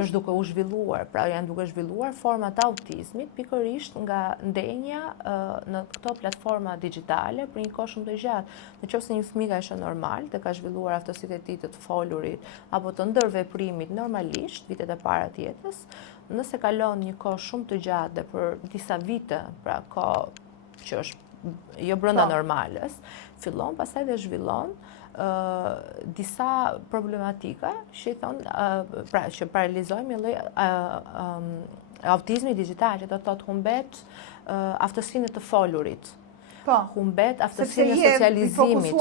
është duke u zhvilluar, pra janë duke zhvilluar format autizmit pikërisht nga ndenja në këto platforma digjitale për një kohë shumë të gjatë. Nëse një fëmijë ka qenë normal dhe ka zhvilluar aftësitë e tij të folurit apo të ndërveprimit normalisht, vitet e para të jetës, nëse kalon një kohë shumë të gjatë dhe për disa vite, pra kohë që është jo brenda normales, fillon pastaj dhe zhvillon disa problematika që pra që paralizojnë një lloj autizmi digital, që do të thotë humbet aftësinë të folurit. Humbet aftësinë e socializimit,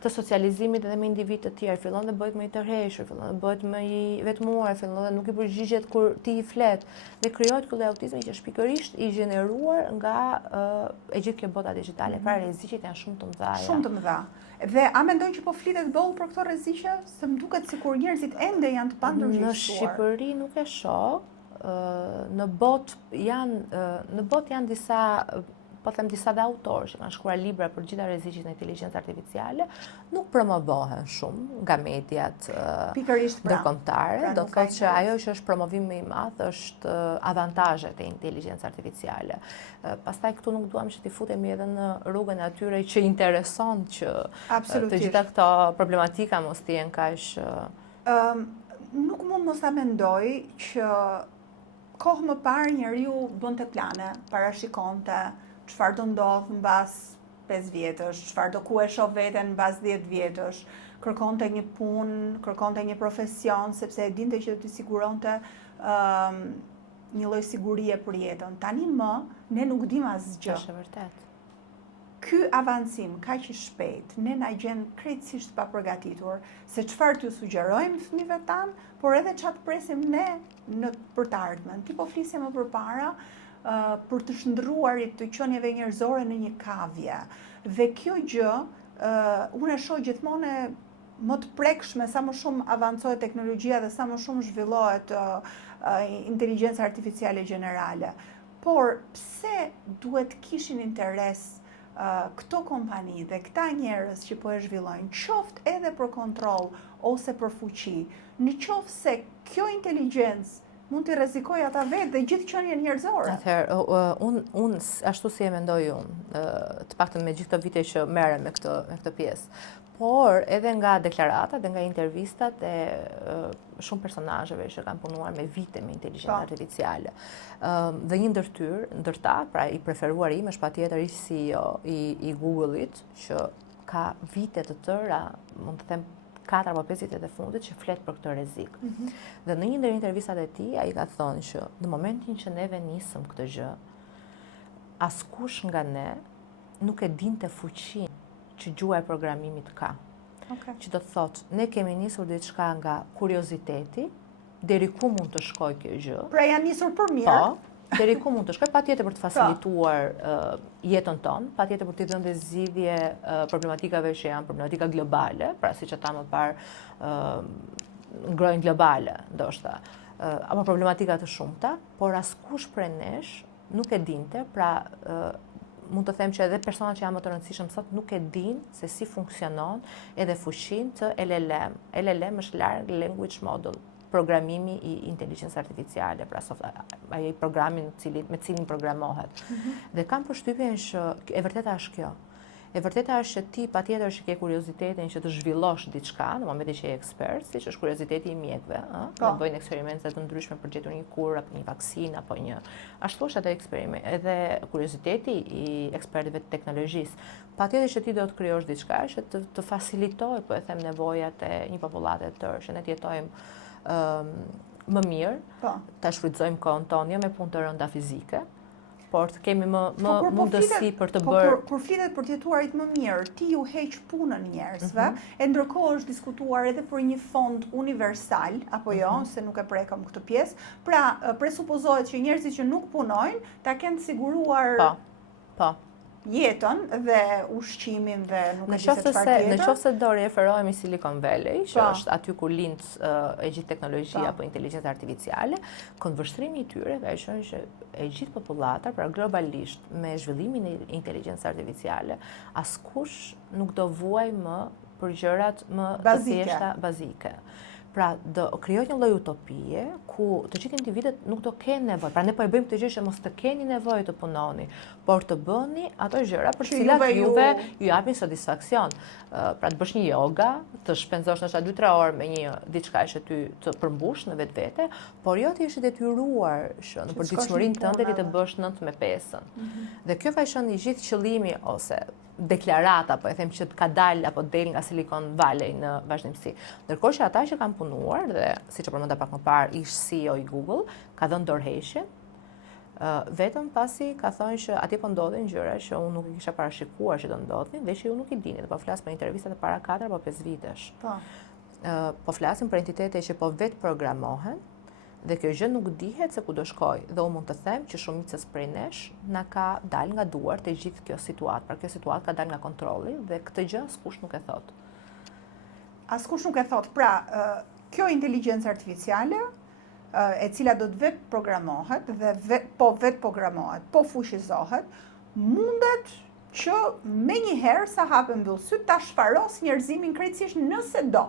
të socializimit edhe me individ të tjerë, fillon dhe bëhet më i tërhequr, fillon dhe bëhet më i vetmuar, fillon dhe nuk i përgjigjet kur ti i flet, dhe krijohet ky lloj autizmi që është pikërisht i gjeneruar nga e gjithë kjo bota digjitale. Pra rreziqet janë shumë të mëdha. Shumë të mëdha. Dhe a mendon që po flitet boll për këto rreziqe? Se më duket sikur njerëzit ende janë të pandërgjegjësuar. Në Shqipëri nuk e shoh. Në botë janë disa po them disa dhe autorë që kanë shkruar libra për gjitha rreziqet e inteligjencës artificiale, nuk promovohen shumë nga mediat ndërkombëtare. Do të thotë që ajo që është promovimi i madh është avantazhet e inteligjencës artificiale. Pastaj këtu nuk duam që t'i futemi edhe në rrugën e atyre që intereson që të gjitha këto problematika mos të jenë kaq. Nuk mund mos ta mendoj që kohë më parë njeriu bënte plane, parashikonte çfarë do ndodh mbas 5 vjetësh, çfarë do ku e shoh veten mbas 10 vjetësh, kërkonte një punë, kërkonte një profesion sepse e dinte që do t'i siguronte një lloj sigurie për jetën. Tani ne nuk dim asgjë. Është vërtet. Ky avancim kaq i shpejt ne na gjen krejtësisht pa përgatitur se çfarë t'ju sugjerojmë fëmijëve tan, por edhe çfarë presim ne për të ardhmen. Ti po flisje më përpara për të shndruarit të qenieve njerëzore në një kavje. Dhe kjo gjë unë e shoh gjithmonë më të prekshme sa më shumë avancohet teknologjia dhe sa më shumë zhvillohet inteligjenca artificiale gjenerale. Por pse duhet kishin interes këto kompani dhe këta njerëz që po e zhvillojnë, qoftë edhe për kontroll ose për fuqi, në qoftë se kjo inteligjencë mund të rrezikojë ata vetë dhe gjithë qenien njerëzore. Atëherë, unë ashtu si e mendoj unë, të paktën me gjithë këto vite që merrem me këtë pjesë, por edhe nga deklarata dhe nga intervistat e shumë personazheve që kanë punuar me vite me inteligjencë artificiale. Dhe një ndërta, pra i preferuar im është patjetër i CEO i Google-it, që ka vite të tëra, mund të them 4 apo 5 vite të fundit që flet për këtë rrezik. Dhe në një ndër intervistat e tij ai ka thënë që në momentin që neve nisëm këtë gjë, askush nga ne nuk e dinte fuqinë që gjuha e programimit ka. Që do të thotë, ne kemi nisur diçka nga kurioziteti, deri ku mund të shkojë kjo gjë. Pra janë nisur për mirë. Po, deri ku mund të shkojë, patjetër për të facilituar jetën tonë, patjetër për të dhënë dhe zgjidhje problematikave që janë problematika globale, pra siç ata më parë ngrojnë globale, ndoshta, apo problematika të shumta, por askush prej nesh nuk e dinte, pra mund të them që edhe personat që janë më të rëndësishëm sot nuk e din se si funksionon edhe fuqinë të LLM. LLM është Large Language Model, programimi i inteligjencës artificiale, pra ai programi me cilin programohet. Dhe kam përshtypjen që e vërteta është kjo. E vërteta është që ti patjetër që ke kuriozitetin që të zhvillosh diçka në momentin që je ekspert, siç është kurioziteti i mjekëve, të bëjnë eksperimente të ndryshme për gjetur një kurë apo një vaksinë apo një. Ashtu është edhe kurioziteti i ekspertëve të teknologjisë. Patjetër që ti do të krijosh diçka që të facilitojë, po e them, nevojat e një popullate të tërë, që ne të jetojmë më mirë, ta shfrytëzojmë kohën tonë jo me punë të rënda fizike, por të kemi më mundësi për të bërë. Kur flitet për të jetuarit më mirë, ti ju heq punën njerëzve, e ndërkohë është diskutuar edhe për një fond universal, apo jo, se nuk e prekëm këtë pjesë. Pra, presupozohet që njerëzit që nuk punojnë, ta kenë siguruar jetën dhe ushqimin dhe nuk e di se çfarë tjetër. Në qoftë se do referohemi Silicon Valley, që është aty ku lind e gjithë teknologjia apo inteligjenca artificiale, këndvështrimi i tyre ka qenë që e gjithë popullata, pra globalisht, me zhvillimin e inteligjencës artificiale, askush nuk do vuaj më për gjërat më të thjeshta bazike. Pra, do krijohet një lloj utopie ku të gjithë individët nuk do kenë nevojë. Pra ne po e bëjmë këtë gjë që mos të keni nevojë të punoni, por të bëni ato gjëra për të cilat juve ju japin satisfaksion. Pra të bësh një yoga, të shpenzosh ndoshta 2-3 orë me një diçka që ty të përmbush në vetvete, por jo të jesh i detyruar që në përditshmërinë tënde ti të bësh 9-5. Dhe kjo ka qenë i gjithë qëllimi ose deklarata, po e them, që ka dalë apo del nga Silicon Valley në vazhdimsi. Ndërkohë që ata që kanë punuar dhe siç e përmenda pak më parë, ish CEO i Google, ka dhënë dorëheqjen, vetëm pasi ka thënë që atje po ndodhin gjëra që unë nuk i kisha parashikuar që do ndodhin dhe që ju nuk i dini. Dhe po flas për intervistat e para 4 apo 5 vitesh. Po flasim për entitete që po vetë programohen, dhe kjo gjë nuk dihet se ku do shkoj. Dhe unë mund të them që shumicës prej nesh na ka dalë nga duart e gjithë kjo situatë. Pra kjo situatë ka dalë nga kontrolli dhe këtë gjë askush nuk e thot. Askush nuk e thot. Pra, kjo inteligjencë artificiale, e cila do të vetë programohet dhe po vetë programohet, po fushizohet, mundet që me njëherë sa hapën mbyll syt ta shfaros njerëzimin krejtësisht nëse do.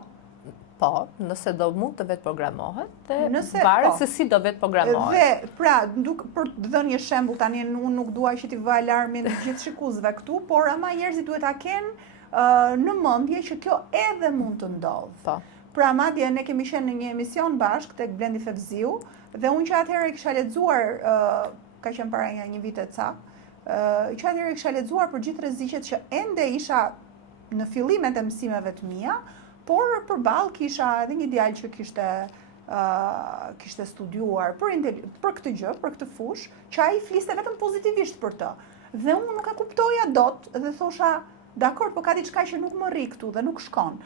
Po, nëse do mund të vetë programohet dhe Nëse, varet po. se si do vetë programohet. Dhe pra, për të dhënë një shembull tani unë nuk dua që t'i vë alarmin gjithë shikuesve këtu, por ama njerëzit duhet ta kenë në mendje që kjo edhe mund të ndodhë. Po. Pra madje ne kemi qenë në një emision bashkë tek Blendi Fevziu dhe unë që atëherë kisha lexuar ka qenë para një vite ca, që atëherë kisha lexuar për gjithë rreziqet që ende isha në fillimet e mësimeve të mia, por përballë kisha edhe një djalë që kishte studiuar për këtë gjë, për këtë fushë, që ai fliste vetëm pozitivisht për të. Dhe unë nuk e kuptoja dot dhe thosha, dakor, po ka diçka që nuk më rri këtu dhe nuk shkon.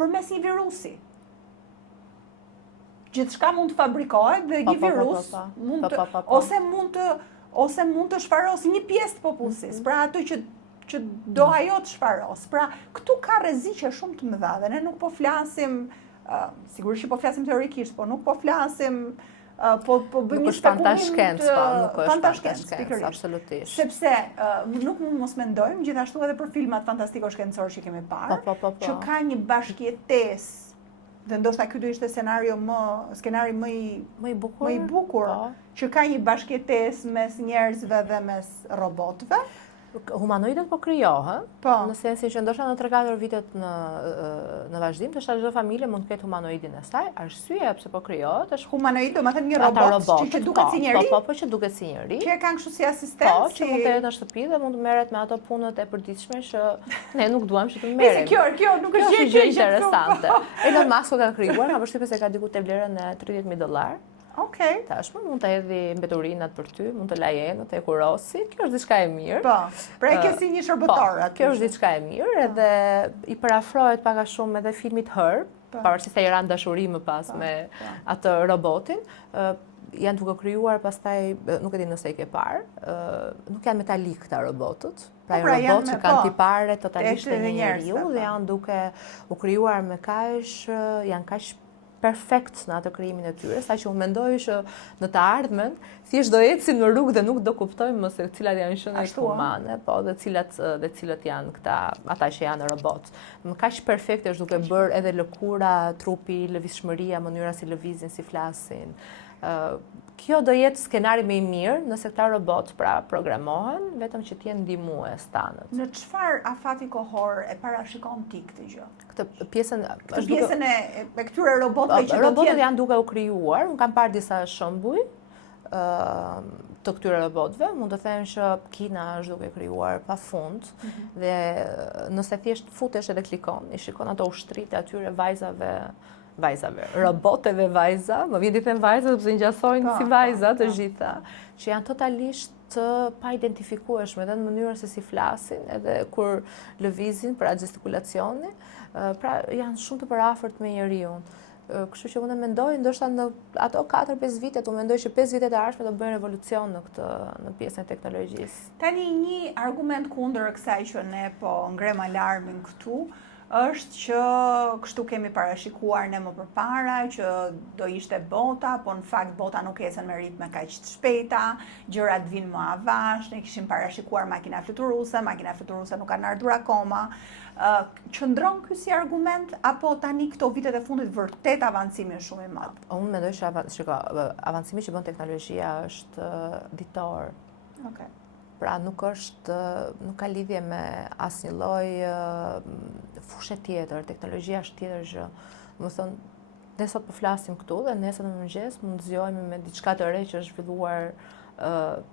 Përmes një virusi. Gjithçka mund të fabrikohet dhe një virus mund të ose mund të shfarosë një pjesë të popullsisë. Pra ato që do ajo të shfaros. Pra, këtu ka rreziqe shumë të mëdha dhe ne nuk po flasim, sigurisht që po flasim teorikisht, po nuk po flasim, po bëjmë një spekulim të fantashkencë, absolutisht. Sepse nuk mund mos mendojmë, gjithashtu edhe për filmat fantastiko-shkencorë që kemi parë, që ka një bashkëjetesë, dhe ndoshta ky do ishte skenari më i bukur, që ka një bashkëjetesë mes njerëzve dhe mes robotëve. Humanoidet po krijohen, në sensin që ndoshta në 3-4 vitet në vazhdim, të çdo familje mund të ketë humanoidin e saj. Arsyeja pse po krijohet është humanoid, do të thënë një robot që duket si njeri. Po, që duket si njeri. Që e kanë kështu si asistent. Po, që mund të jetë në shtëpi dhe mund të merret me ato punët e përditshme që ne nuk duam që të merrem. Kjo nuk është gjë interesante. Elon Musk ka krijuar, ka përshtypjen se ka diku te vlerën e $30,000. Okej. Tashmë mund të hedhi mbeturinat për ty, mund të lajenët e kurosi, kjo është diçka e mirë. Po, pra e ke si një shërbëtor aty. Kjo është diçka e mirë edhe i parafrohet pak a shumë edhe filmit Her, pavarësisht se i ran dashuri më pas me atë robotin. Janë duke krijuar pastaj, nuk e di nëse i ke parë, nuk janë metalik këta robotët. Pra robot që kanë tipare totalisht e një njeriu dhe janë duke u krijuar me janë kaq perfekt në atë krijimin e tyre, saqë unë mendoj që në të ardhmen thjesht do ecim në rrugë dhe nuk do kuptojmë më se cilat janë shëndet humane, po dhe cilët janë ata që janë robot. Më kaq perfekt është duke bërë edhe lëkura, trupi, lëvizshmëria, mënyra si lëvizin, si flasin. Kjo do jetë skenari më i mirë nëse këta robot pra programohen, vetëm që t'jenë ndihmues tanët. Në çfarë afati kohor e parashikon ti këtë gjë? Këtë pjesën e këtyre robotëve që do të jenë. Robotët janë duke u krijuar, unë kam parë disa shembuj të këtyre robotëve, mund të them që Kina është duke krijuar pafund dhe nëse thjesht futesh edhe klikon, i shikon ato ushtritë e atyre roboteve vajza, më vjen të them vajza sepse ngjasojnë si vajza të gjitha, që janë totalisht të pa identifikueshme edhe në mënyrën se si flasin, edhe kur lëvizin pra gestikulacioni, pra janë shumë të parafort me njeriu. Kështu që unë mendoj ndoshta në ato 4-5 vite, unë mendoj që 5 vitet e ardhshme do bëjnë revolucion në pjesën e teknologjisë. Tani një argument kundër kësaj që ne po ngrem alarmin këtu, është që kështu kemi parashikuar ne më përpara që do ishte bota, po në fakt bota nuk ecën me ritme kaq të shpejta, gjërat vinë më avash, ne kishim parashikuar makina fluturuese nuk kanë ardhur akoma. Qëndron ky si argument apo tani këto vitet e fundit vërtet avancimi është shumë i madh? Unë mendoj që avancimi që bën teknologjia është ditor. Okej. Pra nuk ka lidhje me asnjë lloj fushe tjetër, teknologjia është tjetër gjë. Do të thonë, ne sot po flasim këtu dhe nesër në mëngjes mund të zgjohemi me diçka të re që është zhvilluar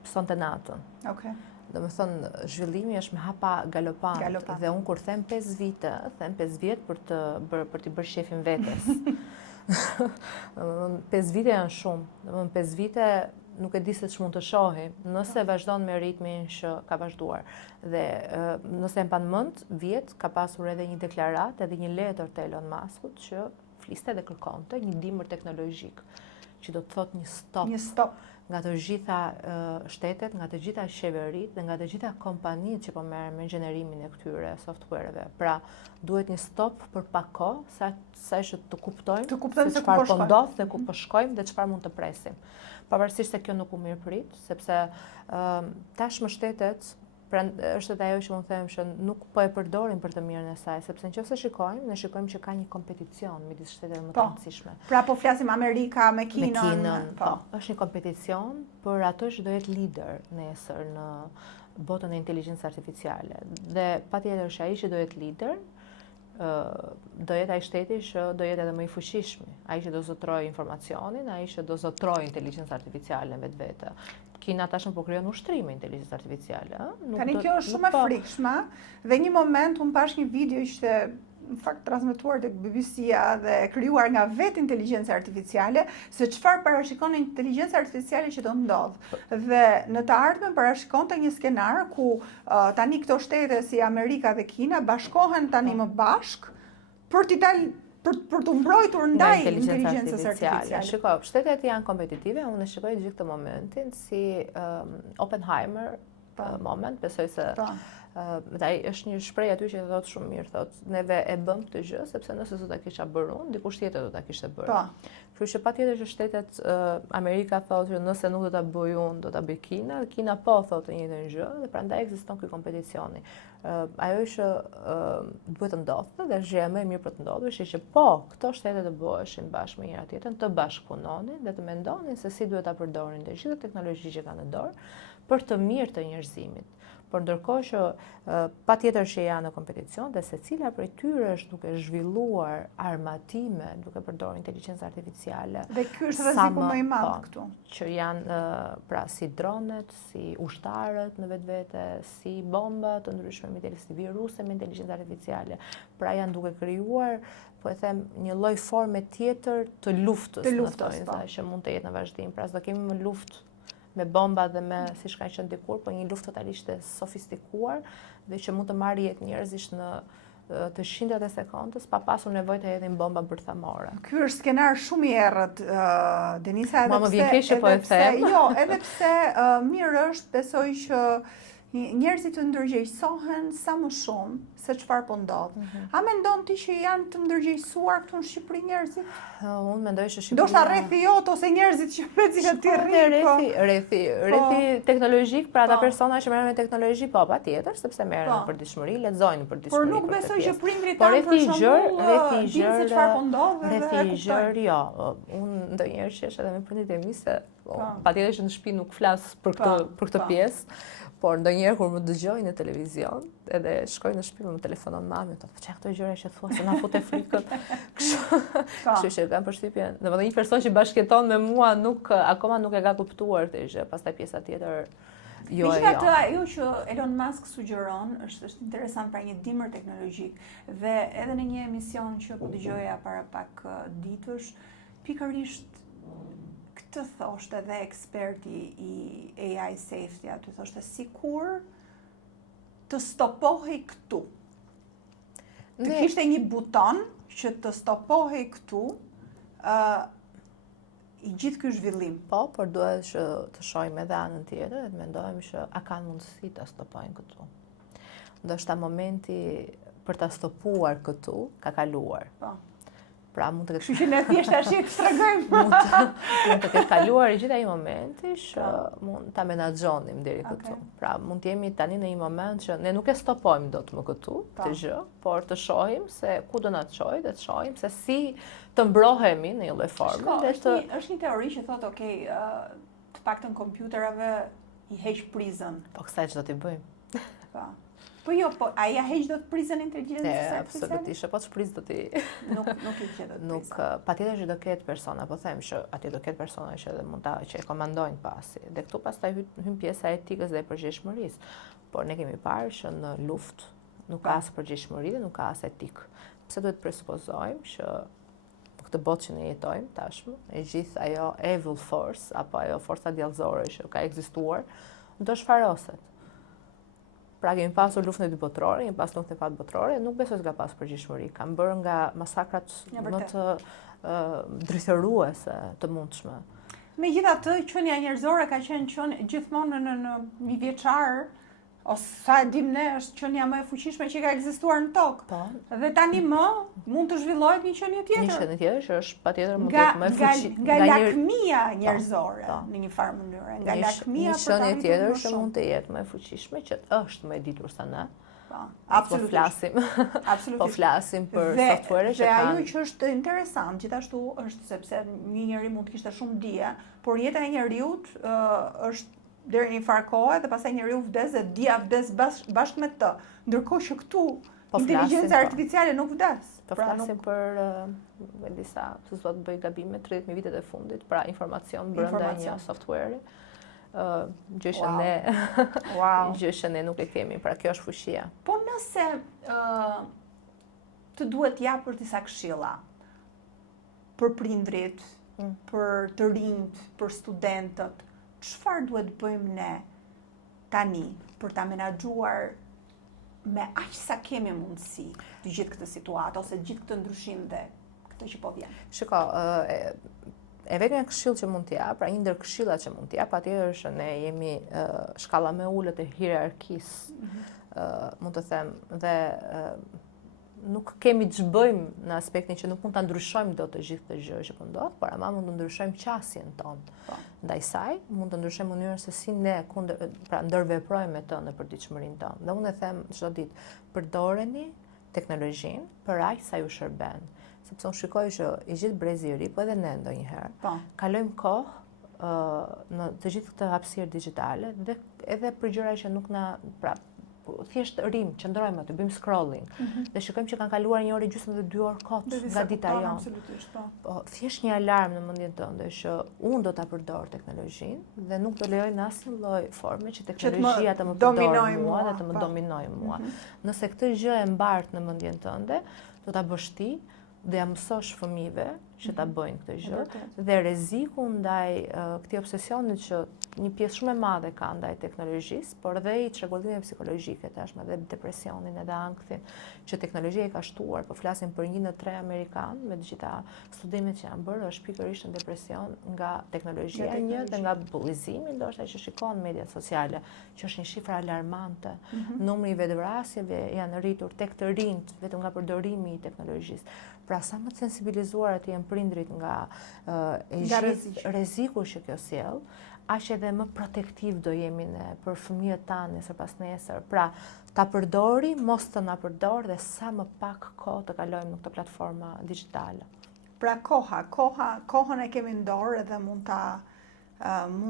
sonte natën. Okej. Do të thonë, zhvillimi është me hapa galopant. Dhe unë kur them 5 vite, them 5 vjet për t'i bërë shefin vetes. 5 vite janë shumë. 5 vite nuk e di se ç'mund të shohi, nëse vazhdon me ritmin që ka vazhduar. Dhe nëse e mban mend, vjet ka pasur edhe një deklaratë, edhe një letër të Elon Muskut që fliste dhe kërkonte një dimër teknologjik, që do të thotë një stop. nga të gjitha shtetet, nga të gjitha qeverit dhe nga të gjitha kompanitë që po merren me gjenerimin e këtyre softwareve. Pra, duhet një stop për pak kohë, sa që të kuptojmë se çfarë po ndodh dhe ku po shkojmë dhe çfarë mund të presim. Pavarësisht se kjo nuk u mirëprit, sepse tashmë shtetet është edhe ajo që mund të them që nuk po e përdorin për të mirën e saj, sepse nëse ne shikojmë që ka një kompeticion midis shtetet më të rëndësishme. Pra po flasim Amerika me Kinën. Është një kompeticion për ato që do jetë lider nesër në botën e inteligjencës artificiale. Dhe patjetër që ai që do jetë lider do jetë ai shteti që do jetë edhe më i fuqishëm, ai që do zotrojë informacionin, ai që do zotrojë inteligjencën artificiale vetvete. Kina tashmë po krijon ushtrime inteligjencë artificiale, Tani kjo është shumë e frikshme dhe një moment unë pash një video ishte në fakt transmetuar tek BBC-a dhe krijuar nga vetë inteligjenca artificiale, se çfarë parashikon inteligjenca artificiale që do ndodh. Dhe në të ardhmen parashikonte një skenar ku tani këto shtete si Amerika dhe Kina bashkohen tani më bashk për t'i dalë për të mbrojtur ndaj inteligjencës artificiale. Shikoj, shtetet janë kompetitive, unë e shikoj gjithë këtë momentin si Oppenheimer moment, besoj se është një shprehje aty që thotë shumë mirë, thotë neve e bëm këtë gjë sepse nëse do ta kisha bërë unë, dikush tjetër do ta kishte bërë. Kështu që patjetër që shtetet Amerika thotë që nëse nuk do ta bëj unë, do ta bëj Kina, Kina po thotë të njëjtën gjë dhe prandaj ekziston ky kompeticioni. Ajo që duhet të ndodhte dhe është gjëja më e mirë për të ndodhur është që po këto shtete të bëheshin bashkë me njëra tjetrën, të bashkëpunonin dhe të mendonin se si duhet ta përdorin të gjitha teknologjitë që kanë në dorë për të mirë të njerëzimit. Por ndërkohë që patjetër që janë në kompeticion dhe secila prej tyre është duke zhvilluar armatime, duke përdorur inteligjencë artificiale. Dhe ky është rreziku më i madh këtu. Që janë pra si dronet, si ushtarët në vetvete, si bomba të ndryshme si viruse me inteligjencë artificiale. Pra janë duke krijuar, po e them, një lloj forme tjetër të luftës, që mund të jetë në vazhdim. Pra s'do kemi më luftë me bomba dhe me siç ka qenë dikur, po një luftë totalisht e sofistikuar dhe që mund të marrë jetë njerëzish në të qindrat e sekondës pa pasur nevojë të hedhin bombën bërthamore. Ky është skenar shumë i errët, Denisa, edhe pse mirë është, besoj që njerëzit të ndërgjegjësohen sa më shumë se çfarë po ndodh. A mendon ti që janë të ndërgjegjësuar këtu në Shqipëri njerëzit? Unë mendoj që Shqipëria... Ndoshta rrethi jot ose njerëzit që me cilët ti rrethi teknologjik, pra ata persona që merren me teknologji, po patjetër, sepse merren në përditshmëri, lexojnë në përditshmëri. Por nuk besoj që prindrit tanë për shembull dinë se çfarë po ndodh dhe gjër, jo. Unë ndonjëherë qesh edhe me prindit e mi se patjetër që në shtëpi nuk flas për këtë pjesë. Por ndonjëherë kur më dëgjojnë në televizion, edhe shkoj në shtëpi më telefonon mami, thotë, "Çfarë këto gjëra që thua se na fut e frikën." Kështu që kam përshtypjen, domethënë një person që bashkëton me mua akoma nuk e ka kuptuar këtë gjë, pastaj pjesa tjetër jo. Megjithatë, ajo që Elon Musk sugjeron është interesant për një dimër teknologjik dhe edhe në një emision që po dëgjoja para pak ditësh, pikërisht këtë thoshte edhe eksperti i AI safety, aty thoshte sikur të stopohej këtu. Të kishte një buton që të stopohej këtu i gjithë ky zhvillim. Po, por duhet që të shohim edhe anën tjetër dhe të mendojmë që a kanë mundësi ta stopojnë këtu. Ndoshta momenti për ta stopuar këtu ka kaluar. Po. Pra mund të Kështu që ne thjesht tash të tregojmë. Mund të ketë kaluar gjithë ai momenti që mund ta menaxhonim deri këtu. Pra mund të jemi tani në një moment që ne nuk e stopojmë dot më këtu të gjë, por të shohim se ku do na çojë, dhe të shohim se si të mbrohemi në një lloj forme. Është një teori që thotë, okay, të paktën kompjuterave i heq prizën. Po kësaj ç'do t'i bëjmë? Po jo, po a ja heq do të prizën inteligjencës artificiale? Absolutisht, po ç'priz do t'i... Nuk i heq do të prizën. Patjetër që do ketë persona, po them që aty do ketë persona që edhe mund që e komandojnë pasi. Dhe këtu pastaj hyn pjesa e etikës dhe e përgjegjshmërisë. Por ne kemi parë që në luftë nuk ka as përgjegjshmëri dhe nuk ka as etikë. Pse duhet presupozojmë që këtë botë që ne jetojmë tashmë, e gjithë ajo evil force apo ajo forca djallëzore që ka ekzistuar, do shfaroset. Pra kemi pasur luftën e dy botërore, kemi pasur luftën e parë botërore, nuk besoj se ka pasur përgjegjshmëri. Kanë bërë nga masakrat më të ndryshëruese të mundshme. Megjithatë, qenia njerëzore ka qenë gjithmonë në mijëvjeçar, ose sa e dim ne, është qenia më e fuqishme që ka ekzistuar në tokë. Po. Dhe tani mund të zhvillohet një qenie tjetër. Një qenie tjetër që është patjetër mund të jetë më e fuqishme. Nga lakmia njerëzore në një farë mënyrë, nga lakmia për të arritur tjetër që mund të jetë më e fuqishme, që është më e ditur se ne. Absolutisht. Po flasim për software që kanë. Dhe ajo që është interesant gjithashtu është sepse një njeri mund të kishte shumë dije, por jeta e njeriut është deri një farë kohë dhe pastaj njeriu vdes dhe dia vdes bashkë me të. Ndërkohë që këtu inteligjenca artificiale nuk vdes. Po flasim për disa, se s'do të bëj gabime, 30.000 vitet e fundit, pra informacion brenda një software. Gjë që ne nuk e kemi, pra kjo është fuqia. Po nëse të duhet japësh disa këshilla për prindrit, për të rinjt, për studentët, çfarë duhet bëjmë ne tani për ta menaxhuar me aq sa kemi mundësi të gjithë këtë situatë ose gjithë këtë ndryshim dhe këtë që po vjen? Shiko, e vetmja këshill që mund t'jap, pra një ndër këshillat që mund t'jap, patjetër është ne jemi shkalla më ulët e hierarkisë, mund të them, dhe nuk kemi ç'bëjmë në aspektin që nuk mund ta ndryshojmë dot të gjithë këtë gjë që po ndodh, por ama mund të ndryshojmë qasjen tonë. Ndaj saj, mund të ndryshojmë mënyrën se si ne ndërveprojmë me të në përditshmërinë tonë. Dhe unë e them çdo ditë, përdoreni teknologjinë për aq sa ju shërben. Sepse unë shikoj që i gjithë brezi i ri, po edhe ne ndonjëherë, kalojmë kohë në të gjithë këtë hapësirë digjitale dhe edhe për gjëra që nuk na, thjesht rrim, qëndrojmë aty, bëjmë scrolling dhe shikojmë që kanë kaluar 1 orë gjysmë dhe 2 orë kot nga dita jonë. Absolutisht, po. Thjesht një alarm në mendjen tënde që unë do ta përdor teknologjinë dhe nuk do lejoj në asnjë lloj forme që teknologjia të më përdorë mua dhe të më dominojë mua. Nëse këtë gjë e mbart në mendjen tënde, do ta bësh ti dhe ja mësosh fëmijëve që ta bëjnë këtë gjë dhe rreziku ndaj këtij obsesioni që një pjesë shumë e madhe ka ndaj teknologjisë, por dhe i çrregullimeve psikologjike tashmë dhe depresionin edhe ankthin që teknologjia i ka shtuar, po flasim për 1 në 3 amerikan me të gjitha studimet që janë bërë, është pikërisht në depresion nga teknologjia dhe nga bullizimi, ndoshta që shikon mediat sociale, që është një shifër alarmante. Numri i vetvrasjeve janë rritur tek të rinjt vetëm nga përdorimi i teknologjisë. Pra sa më të sensibilizuar të jenë prindrit nga rreziku që kjo sjell, aq edhe më protektiv do jemi ne për fëmijët tanë nesër pas nesër. Pra, ta përdori, mos të na përdor dhe sa më pak kohë të kalojmë në këto platforma digjitale. Pra kohën e kemi në dorë edhe mund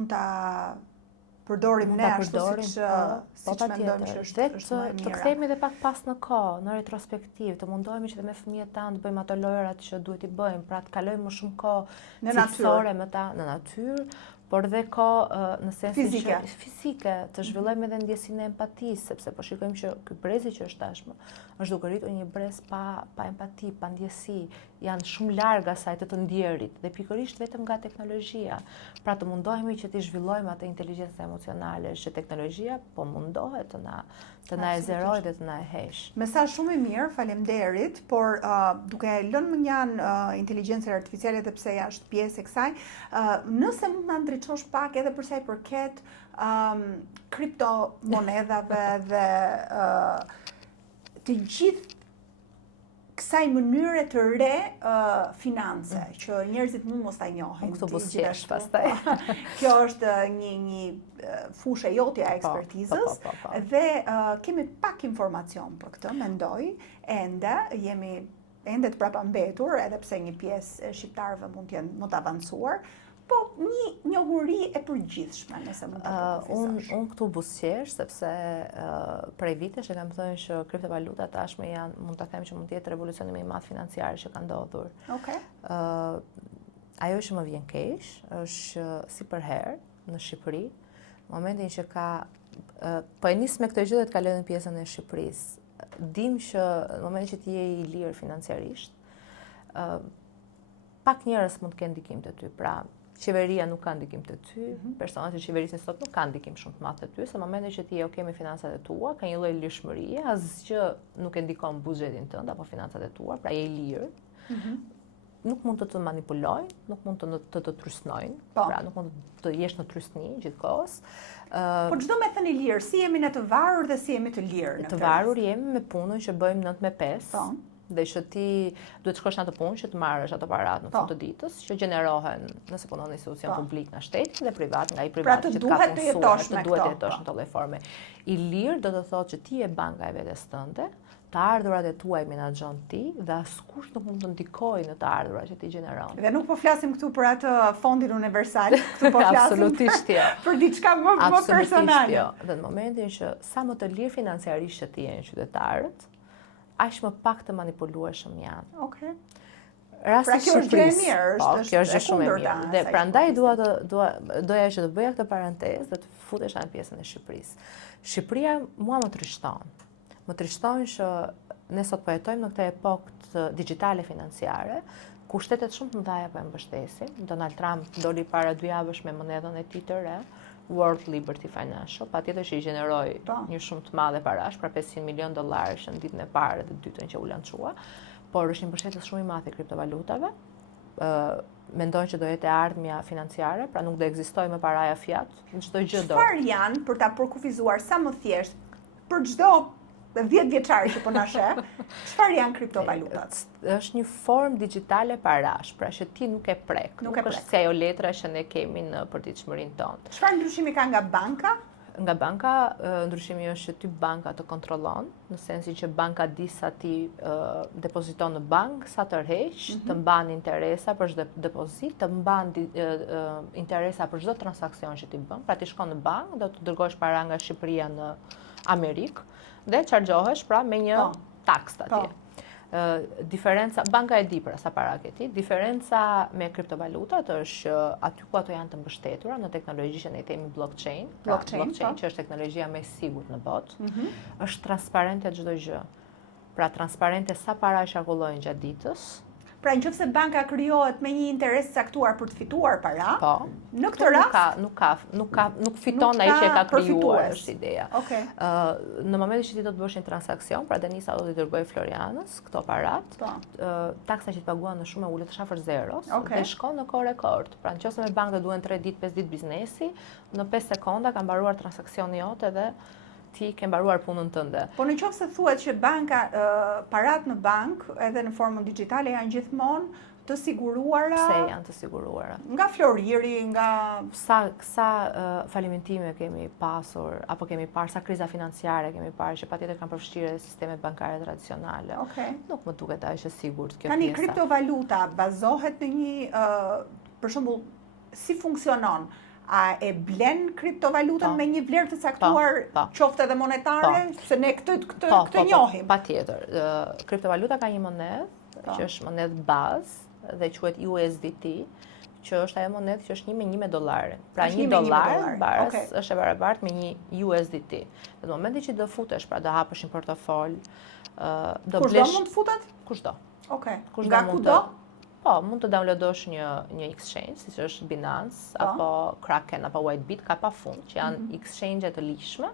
ta përdorim ne ashtu siç mendojmë që është më e mira. Të kthehemi edhe pak pas në kohë, në retrospektiv, të mundohemi që dhe me fëmijët tanë të bëjmë ato lojrat që duhet i bëjmë, pra të kalojmë më shumë kohë cilësore me ta në natyrë, por dhe në sensin fizike, të zhvillojmë edhe ndjesinë e empatisë, sepse po shikojmë që ky brezi që është tashmë është duke rritur një brez pa empati, pa ndjesi, janë shumë larg asaj të ndjerit dhe pikërisht vetëm nga teknologjia. Pra të mundohemi që të zhvillojmë atë inteligjencën emocionale që teknologjia po mundohet të na e zerojë dhe të na e hesh. Mesazh shumë i mirë, faleminderit, por duke lënë më njanë inteligjencën artificiale edhe pse është pjesë e kësaj, nëse mund na ndriçosh pak edhe për sa i përket kriptomonedhave dhe të gjithë kësaj mënyre të re finance, që njerëzit mund mos ta njohin. Këto buzëqesh pastaj. Kjo është një fushë jote e ekspertizës dhe kemi pak informacion për këtë, mendoj, jemi ende të prapambetur, edhe pse një pjesë e shqiptarëve mund të jenë më të avancuar, po një njohuri e përgjithshme, nëse mund ta përkufizosh. Unë këtu buzëqesh, sepse prej vitesh e kam thënë që kriptovalutat tashme janë, mund ta them që mund të jetë revolucioni më i madh financiar që ka ndodhur. Ajo që më vjen keq është si për herë në Shqipëri, në momentin që po e nis me këtë gjë dhe të kaloj në pjesën e Shqipërisë. Dim që në momentin që ti je i lirë financiarisht, pak njerëz mund të kenë ndikim të ty, pra qeveria nuk ka ndikim të ty, personat e qeverisë sot nuk kanë ndikim shumë të madh të ty, se në momentin që ti je okay me financat e tua, ka një lloj lirshmërie, asgjë nuk e ndikon buxhetin tënd apo financat e tua, pra je i lirë. nuk mund të manipulojnë, nuk mund të trysnojnë, pra nuk mund të jesh në trysni gjithkohës. Po çdo me thënë i lirë, si jemi ne të varur dhe si jemi të lirë? Të varur jemi me punën që bëjmë 9 me 5. Dhe që ti duhet të shkosh në atë punë që të marrësh ato parat në fund të ditës, që gjenerohen nëse punon në institucion publik nga shteti dhe privat, nga i privati që të ka punësuar, të duhet të jetosh në të lloj forme. I lirë do të thotë që ti je banka e vetes tënde, të ardhurat e tuaj menaxhon ti dhe askush nuk mund të ndikojë në të ardhurat që ti gjeneron. Dhe nuk po flasim këtu për atë fondin universal, këtu po flasim absolutisht jo. Për diçka më personale. Jo. Dhe në momentin që sa më të lirë financiarisht që ti je qytetarët, aq më pak të manipulueshëm janë. Okej. Rasti pra kjo është gjë e mirë, kjo është gjë shumë e mirë. Dhe prandaj doja që të bëja këtë parantezë dhe të futesha në pjesën e Shqipërisë. Shqipëria mua më trishton. Më trishton që ne sot po jetojmë në këtë epokë të digjitale financiare, ku shtetet shumë të mëdha po e mbështesin. Donald Trump doli para 2 javësh me monedhën e tij të re, World Liberty Financial, patjetër që i gjeneroi një shumë të madhe parash, pra $500 milion që në ditën e parë dhe dytën që u lançua, por është një mbështetës shumë i madh i kriptovalutave. Mendojnë që do jetë ardhmja financiare, pra nuk do ekzistojë më paraja fiat, në çdo gjë do. Çfarë janë për ta përkufizuar sa më thjesht për çdo 10 vjeçari që po na sheh, çfarë janë kriptovalutat? Është një formë digjitale parash, pra që ti nuk e prek. Nuk është si ajo letra që ne kemi në përditshmërinë tonë. Çfarë ndryshimi ka nga banka? Nga banka, ndryshimi është që ty banka të kontrollon, në sensin që banka di sa ti depoziton në bank, sa tërheq, të mban interesa për çdo depozit, të mban interesa për çdo transaksion që ti bën. Pra ti shkon në bank, do të dërgosh para nga Shqipëria në Amerikë dhe chargjohesh pra me një taks atje. Diferenca, banka e di për sa para ke ti, diferenca me kriptovalutat është që aty ku ato janë të mbështetura në teknologji që ne themi blockchain, që është teknologjia më e sigurt në botë, është transparente çdo gjë. Pra transparente sa para qarkullojnë gjatë ditës. Pra nëse banka krijohet me një interes caktuar për të fituar para, në këtë rast nuk fiton ai që e ka krijuar, është ideja. Në momentin që ti do të bësh një transaksion, pra Denisa do t'i dërgoj Florianës këto parat, taksa që të paguan në shumë e ulët, është afër zeros, dhe shkon në kohë rekord. Pra nëse me bankë duhen 3 ditë, 5 ditë biznesi, në 5 sekonda ka mbaruar transaksioni jote dhe ti ke mbaruar punën tënde. Po nëse thuhet që banka, parat në bank, edhe në formën digjitale janë gjithmonë të siguruara. Pse janë të siguruara? Nga floriri, nga sa falimentime kemi pasur, apo kemi parë, sa kriza financiare kemi parë që patjetër kanë përfshirë sistemet bankare tradicionale. Nuk më duket aq e sigurt kjo pjesa. Tani kriptovaluta bazohet në një, për shembull, si funksionon? A e blen kriptovalutën me një vlerë të caktuar, qoftë edhe monetare, se ne këtë njohim? Patjetër. Kriptovaluta ka një monedhë, që është monedhë bazë dhe quhet USDT, që është ajo monedhë që është 1 me $1. Pra $1 baras është e barabartë me një USDT. Në momentin që do futesh, pra do hapësh një portofol, do blesh. Kushdo mund të futet? Kushdo. Nga kudo? Po, mund të downloadosh një exchange, siç është Binance, apo Kraken, apo Whitebit, ka pafund, që janë exchange të lishme.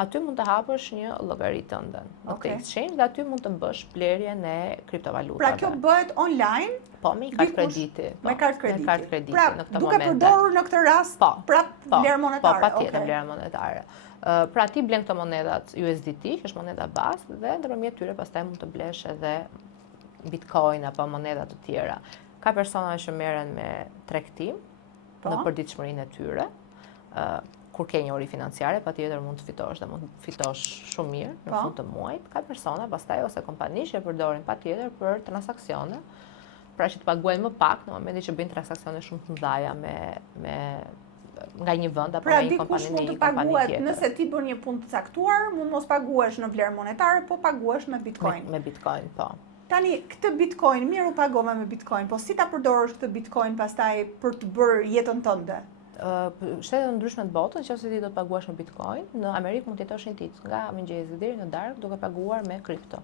Aty mund të hapësh një llogari tënde në këtë exchange dhe aty mund të bësh blerjen e kriptovalutave. Pra kjo bëhet online? Po, me kartë krediti. Me kartë krediti. Pra, duke përdorur në këtë rast prap vlerë monetare. Po, patjetër vlerë monetare. Pra ti blen këto monedat USDT, që është moneda bazë, dhe ndërmjet tyre pastaj mund të blesh edhe Bitcoin apo moneda të tjera. Ka persona që merren me tregtim në përditshmërinë e tyre. Kur ke një ori financiare, patjetër mund të fitosh dhe mund të fitosh shumë mirë në fund të muajit. Ka persona pastaj ose kompani që e përdorin patjetër për transaksione, pra që të paguajnë më pak në momentin që bëjnë transaksione shumë të mëdha me nga një vend apo nga një kompani në një kompani tjetër. Nëse ti bën një punë të caktuar, mund mos paguash në vlerë monetare, po paguash me Bitcoin. Me Bitcoin, po. Tani, këtë Bitcoin, mirë u pagova me Bitcoin, po si ta përdorësh këtë Bitcoin pastaj për të bërë jetën tënde? Shtetet ndryshme të botës, nëse ti do të paguash me Bitcoin, në Amerikë mund të jetosh një ditë nga mëngjesi deri në darkë duke paguar me kripto.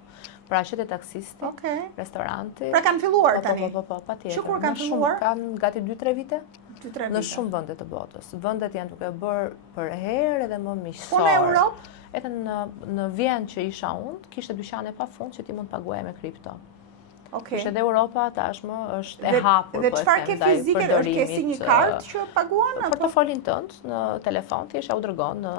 Pra qytet taksisti, restoranti. Pra kanë filluar tani. Po, patjetër. Që kur kanë filluar? Kanë gati 2-3 vite. 2-3 vite. Në shumë vende të botës. Vendet janë duke bërë për herë edhe më miqësor. Po në Europë? Edhe në Vjenë që isha unë, kishte dyqane pafund që ti mund të paguaje me kripto. Okej. Që edhe Europa tashmë është e hapur. Dhe çfarë ke fizike, është ke si një kartë që paguan? Portofolin tënd në telefon, thjesht u dërgon në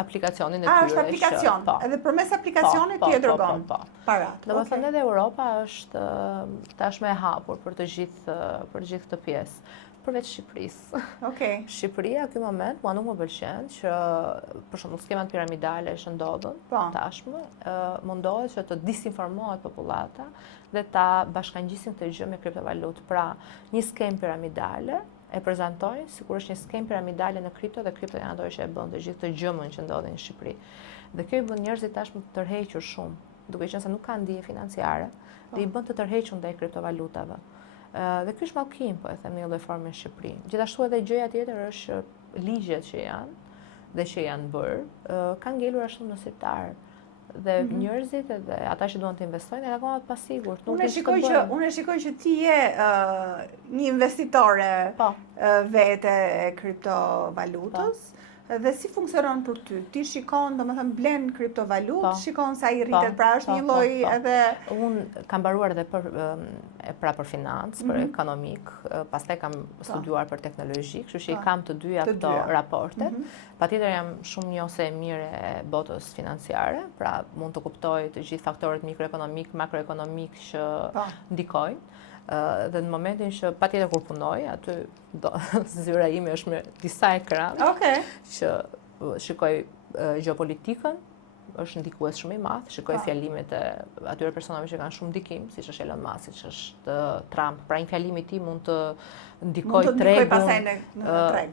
aplikacionin e tyre. Është aplikacion. Edhe përmes aplikacionit ti e dërgon parat. Domethënë edhe Europa është tashmë e hapur për të gjithë këtë pjesë. Përveç Shqipërisë. Okej. Shqipëria në ky moment mua nuk më pëlqen që për shembull skemat piramidale që ndodhin tashmë, mundohet që të disinformohet popullata dhe ta bashkangjisin këtë gjë me kriptovalutë. Pra, një skem piramidale e prezantojnë sikur është një skem piramidale në kripto dhe kripto janë ato që e bën të gjithë këtë gjëmën që ndodhin në Shqipëri. Dhe kjo i bën njerëzit tashmë të tërhequr shumë, duke qenë se nuk kanë dije financiare, dhe i bën të tërhequr ndaj kriptovalutave. Dhe ky është mallkim, po e them në një lloj forme në Shqipëri. Gjithashtu edhe gjëja tjetër është ligjet që janë dhe që janë bërë, kanë ngelur shumë në siptar. Dhe njerëzit edhe ata që duan të investojnë janë akoma të pasigurt. Unë e shikoj që ti je një investitore vete e kriptovalutës. Dhe si funksionon për ty? Ti shikon, domethënë blen kriptovalutë, shikon sa i rritet, pra është një lloj edhe unë kam mbaruar edhe për financë, për ekonomik, pastaj kam studiuar për teknologji, kështu që i kam të dyja këto raportet. Patjetër jam shumë njohëse e mirë e botës financiare, pra mund të kuptoj të gjithë faktorët mikroekonomik, makroekonomik që ndikojnë. Dhe në momentin që patjetër kur punoj, aty zyra ime është me disa ekran që shikoj gjeopolitikën, është ndikues shumë i madh, shikoj fjalimet e atyre personave që kanë shumë ndikim, siç është Elon Musk, siç është Trump. Pra një fjalim i tij mund të ndikoj tregun,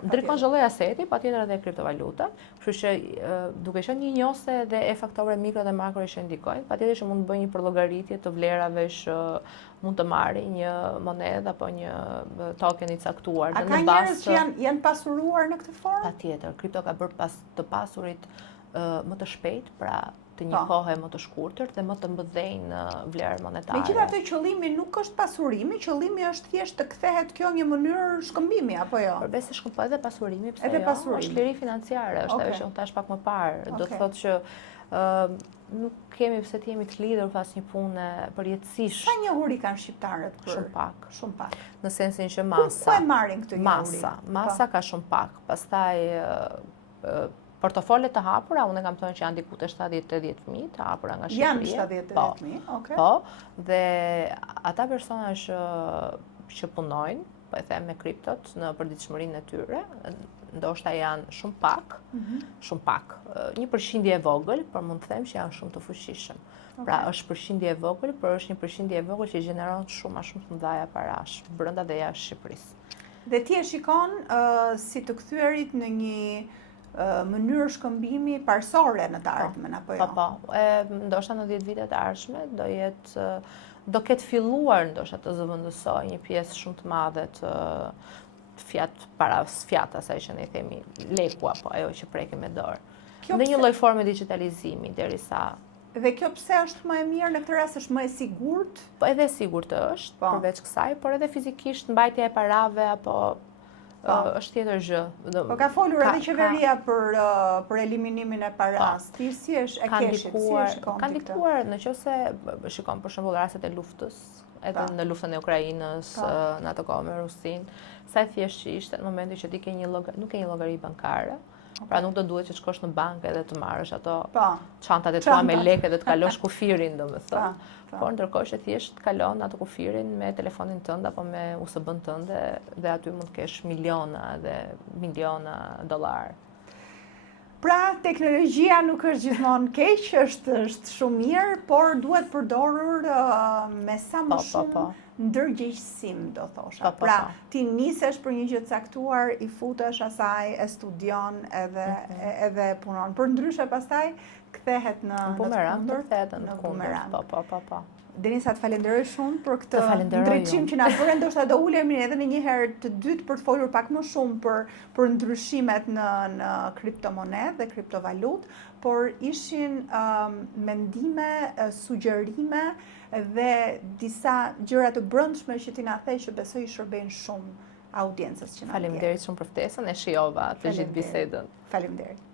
ndrykon çdo lloj aseti, patjetër edhe kriptovaluta. Kështu që duke qenë një njohëse edhe e faktorëve mikro dhe makro që ndikojnë, patjetër që mund të bëj një përllogëritje të vlerave që mund të marri një monedhë apo një token i caktuar. A ka njerëz që janë pasuruar në këtë formë? Patjetër, kripto ka bërë të pasurit më të shpejt, pra të një kohë më të shkurtër dhe më të mbëdhenj në vlerë monetare. Megjithatë, qëllimi nuk është pasurimi, qëllimi është thjesht të kthehet kjo një mënyrë shkëmbimi apo jo? Përveç se shkëmbimi edhe pasurimi, pse jo? Është liri financiare, është ajo që unë thash pak më parë. Do të thotë që nuk kemi pse të jemi të lidhur pas një pune përjetësisht. Sa njohuri kanë shqiptarët për? Shumë pak. Në Në sensin që masa. Ku e marrin këtë njohuri? Masa ka shumë pak. Pastaj portofolet të hapura, unë kam thënë që janë diku të 70-80.000 të hapura nga Shqipëria. Janë 70-80.000, okay. Po, dhe ata persona që punojnë, po e them me kriptot në përditshmërinë e tyre, ndoshta janë shumë pak, shumë pak. 1% e vogël, por mund të them që janë shumë të fuqishëm. Pra është përqindje e vogël, por është një përqindje e vogël që gjeneron shumë të mëdha parash brenda dhe jashtë Shqipërisë. Dhe ti e shikon si të kthyerit në një mënyrë shkëmbimi parsore në të ardhmen apo jo? Po, ndoshta në 10 vitet e ardhshme do ketë filluar ndoshta të zëvendësoj një pjesë shumë të madhe të fiat asaj që ne themi leku apo ajo që prekim me dorë. Në një lloj forme digitalizimi derisa. Dhe kjo pse është më e mirë në këtë rast, është më e sigurt? Po edhe sigurt është, përveç kësaj, por edhe fizikisht mbajtja e parave apo është tjetër gjë. Po ka folur edhe qeveria për eliminimin e paras. Ti si e keshit, si e shikon? Ka ndikuar nëse shikon për shembull rastet e luftës, edhe në luftën e Ukrainës, në ato kohë me Rusinë, sa e thjeshtë ishte në momentin që ti ke nuk ke një llogari bankare. Pra nuk do duhet që të shkosh në bankë edhe të marrësh ato çantat e tua me lekë dhe të kalosh kufirin, domethënë. Por ndërkohë që thjesht kalon atë kufirin me telefonin tënd apo me USB-n tënde dhe aty mund të kesh miliona dhe miliona dollar. Pra, teknologjia nuk është gjithmonë keq, është shumë mirë, por duhet përdorur me sa më shumë ndërgjegjësim, do thosha. Pra, ti nisesh për një gjë të caktuar, i futesh asaj, e studion edhe punon. Për ndryshe pastaj kthehet në bumerang. Po. Denisa, të falenderoj shumë për këtë ndryshim që na bëre, ndoshta do ulemi edhe në një herë të dytë për të folur pak më shumë për ndryshimet në kriptomonedë dhe kriptovalutë, por ishin mendime, sugjerime dhe disa gjëra të brendshme që ti na the që besoj i shërbejnë shumë audiencës që na ndjek. Faleminderit shumë për ftesën, e shijova të gjithë bisedën. Faleminderit.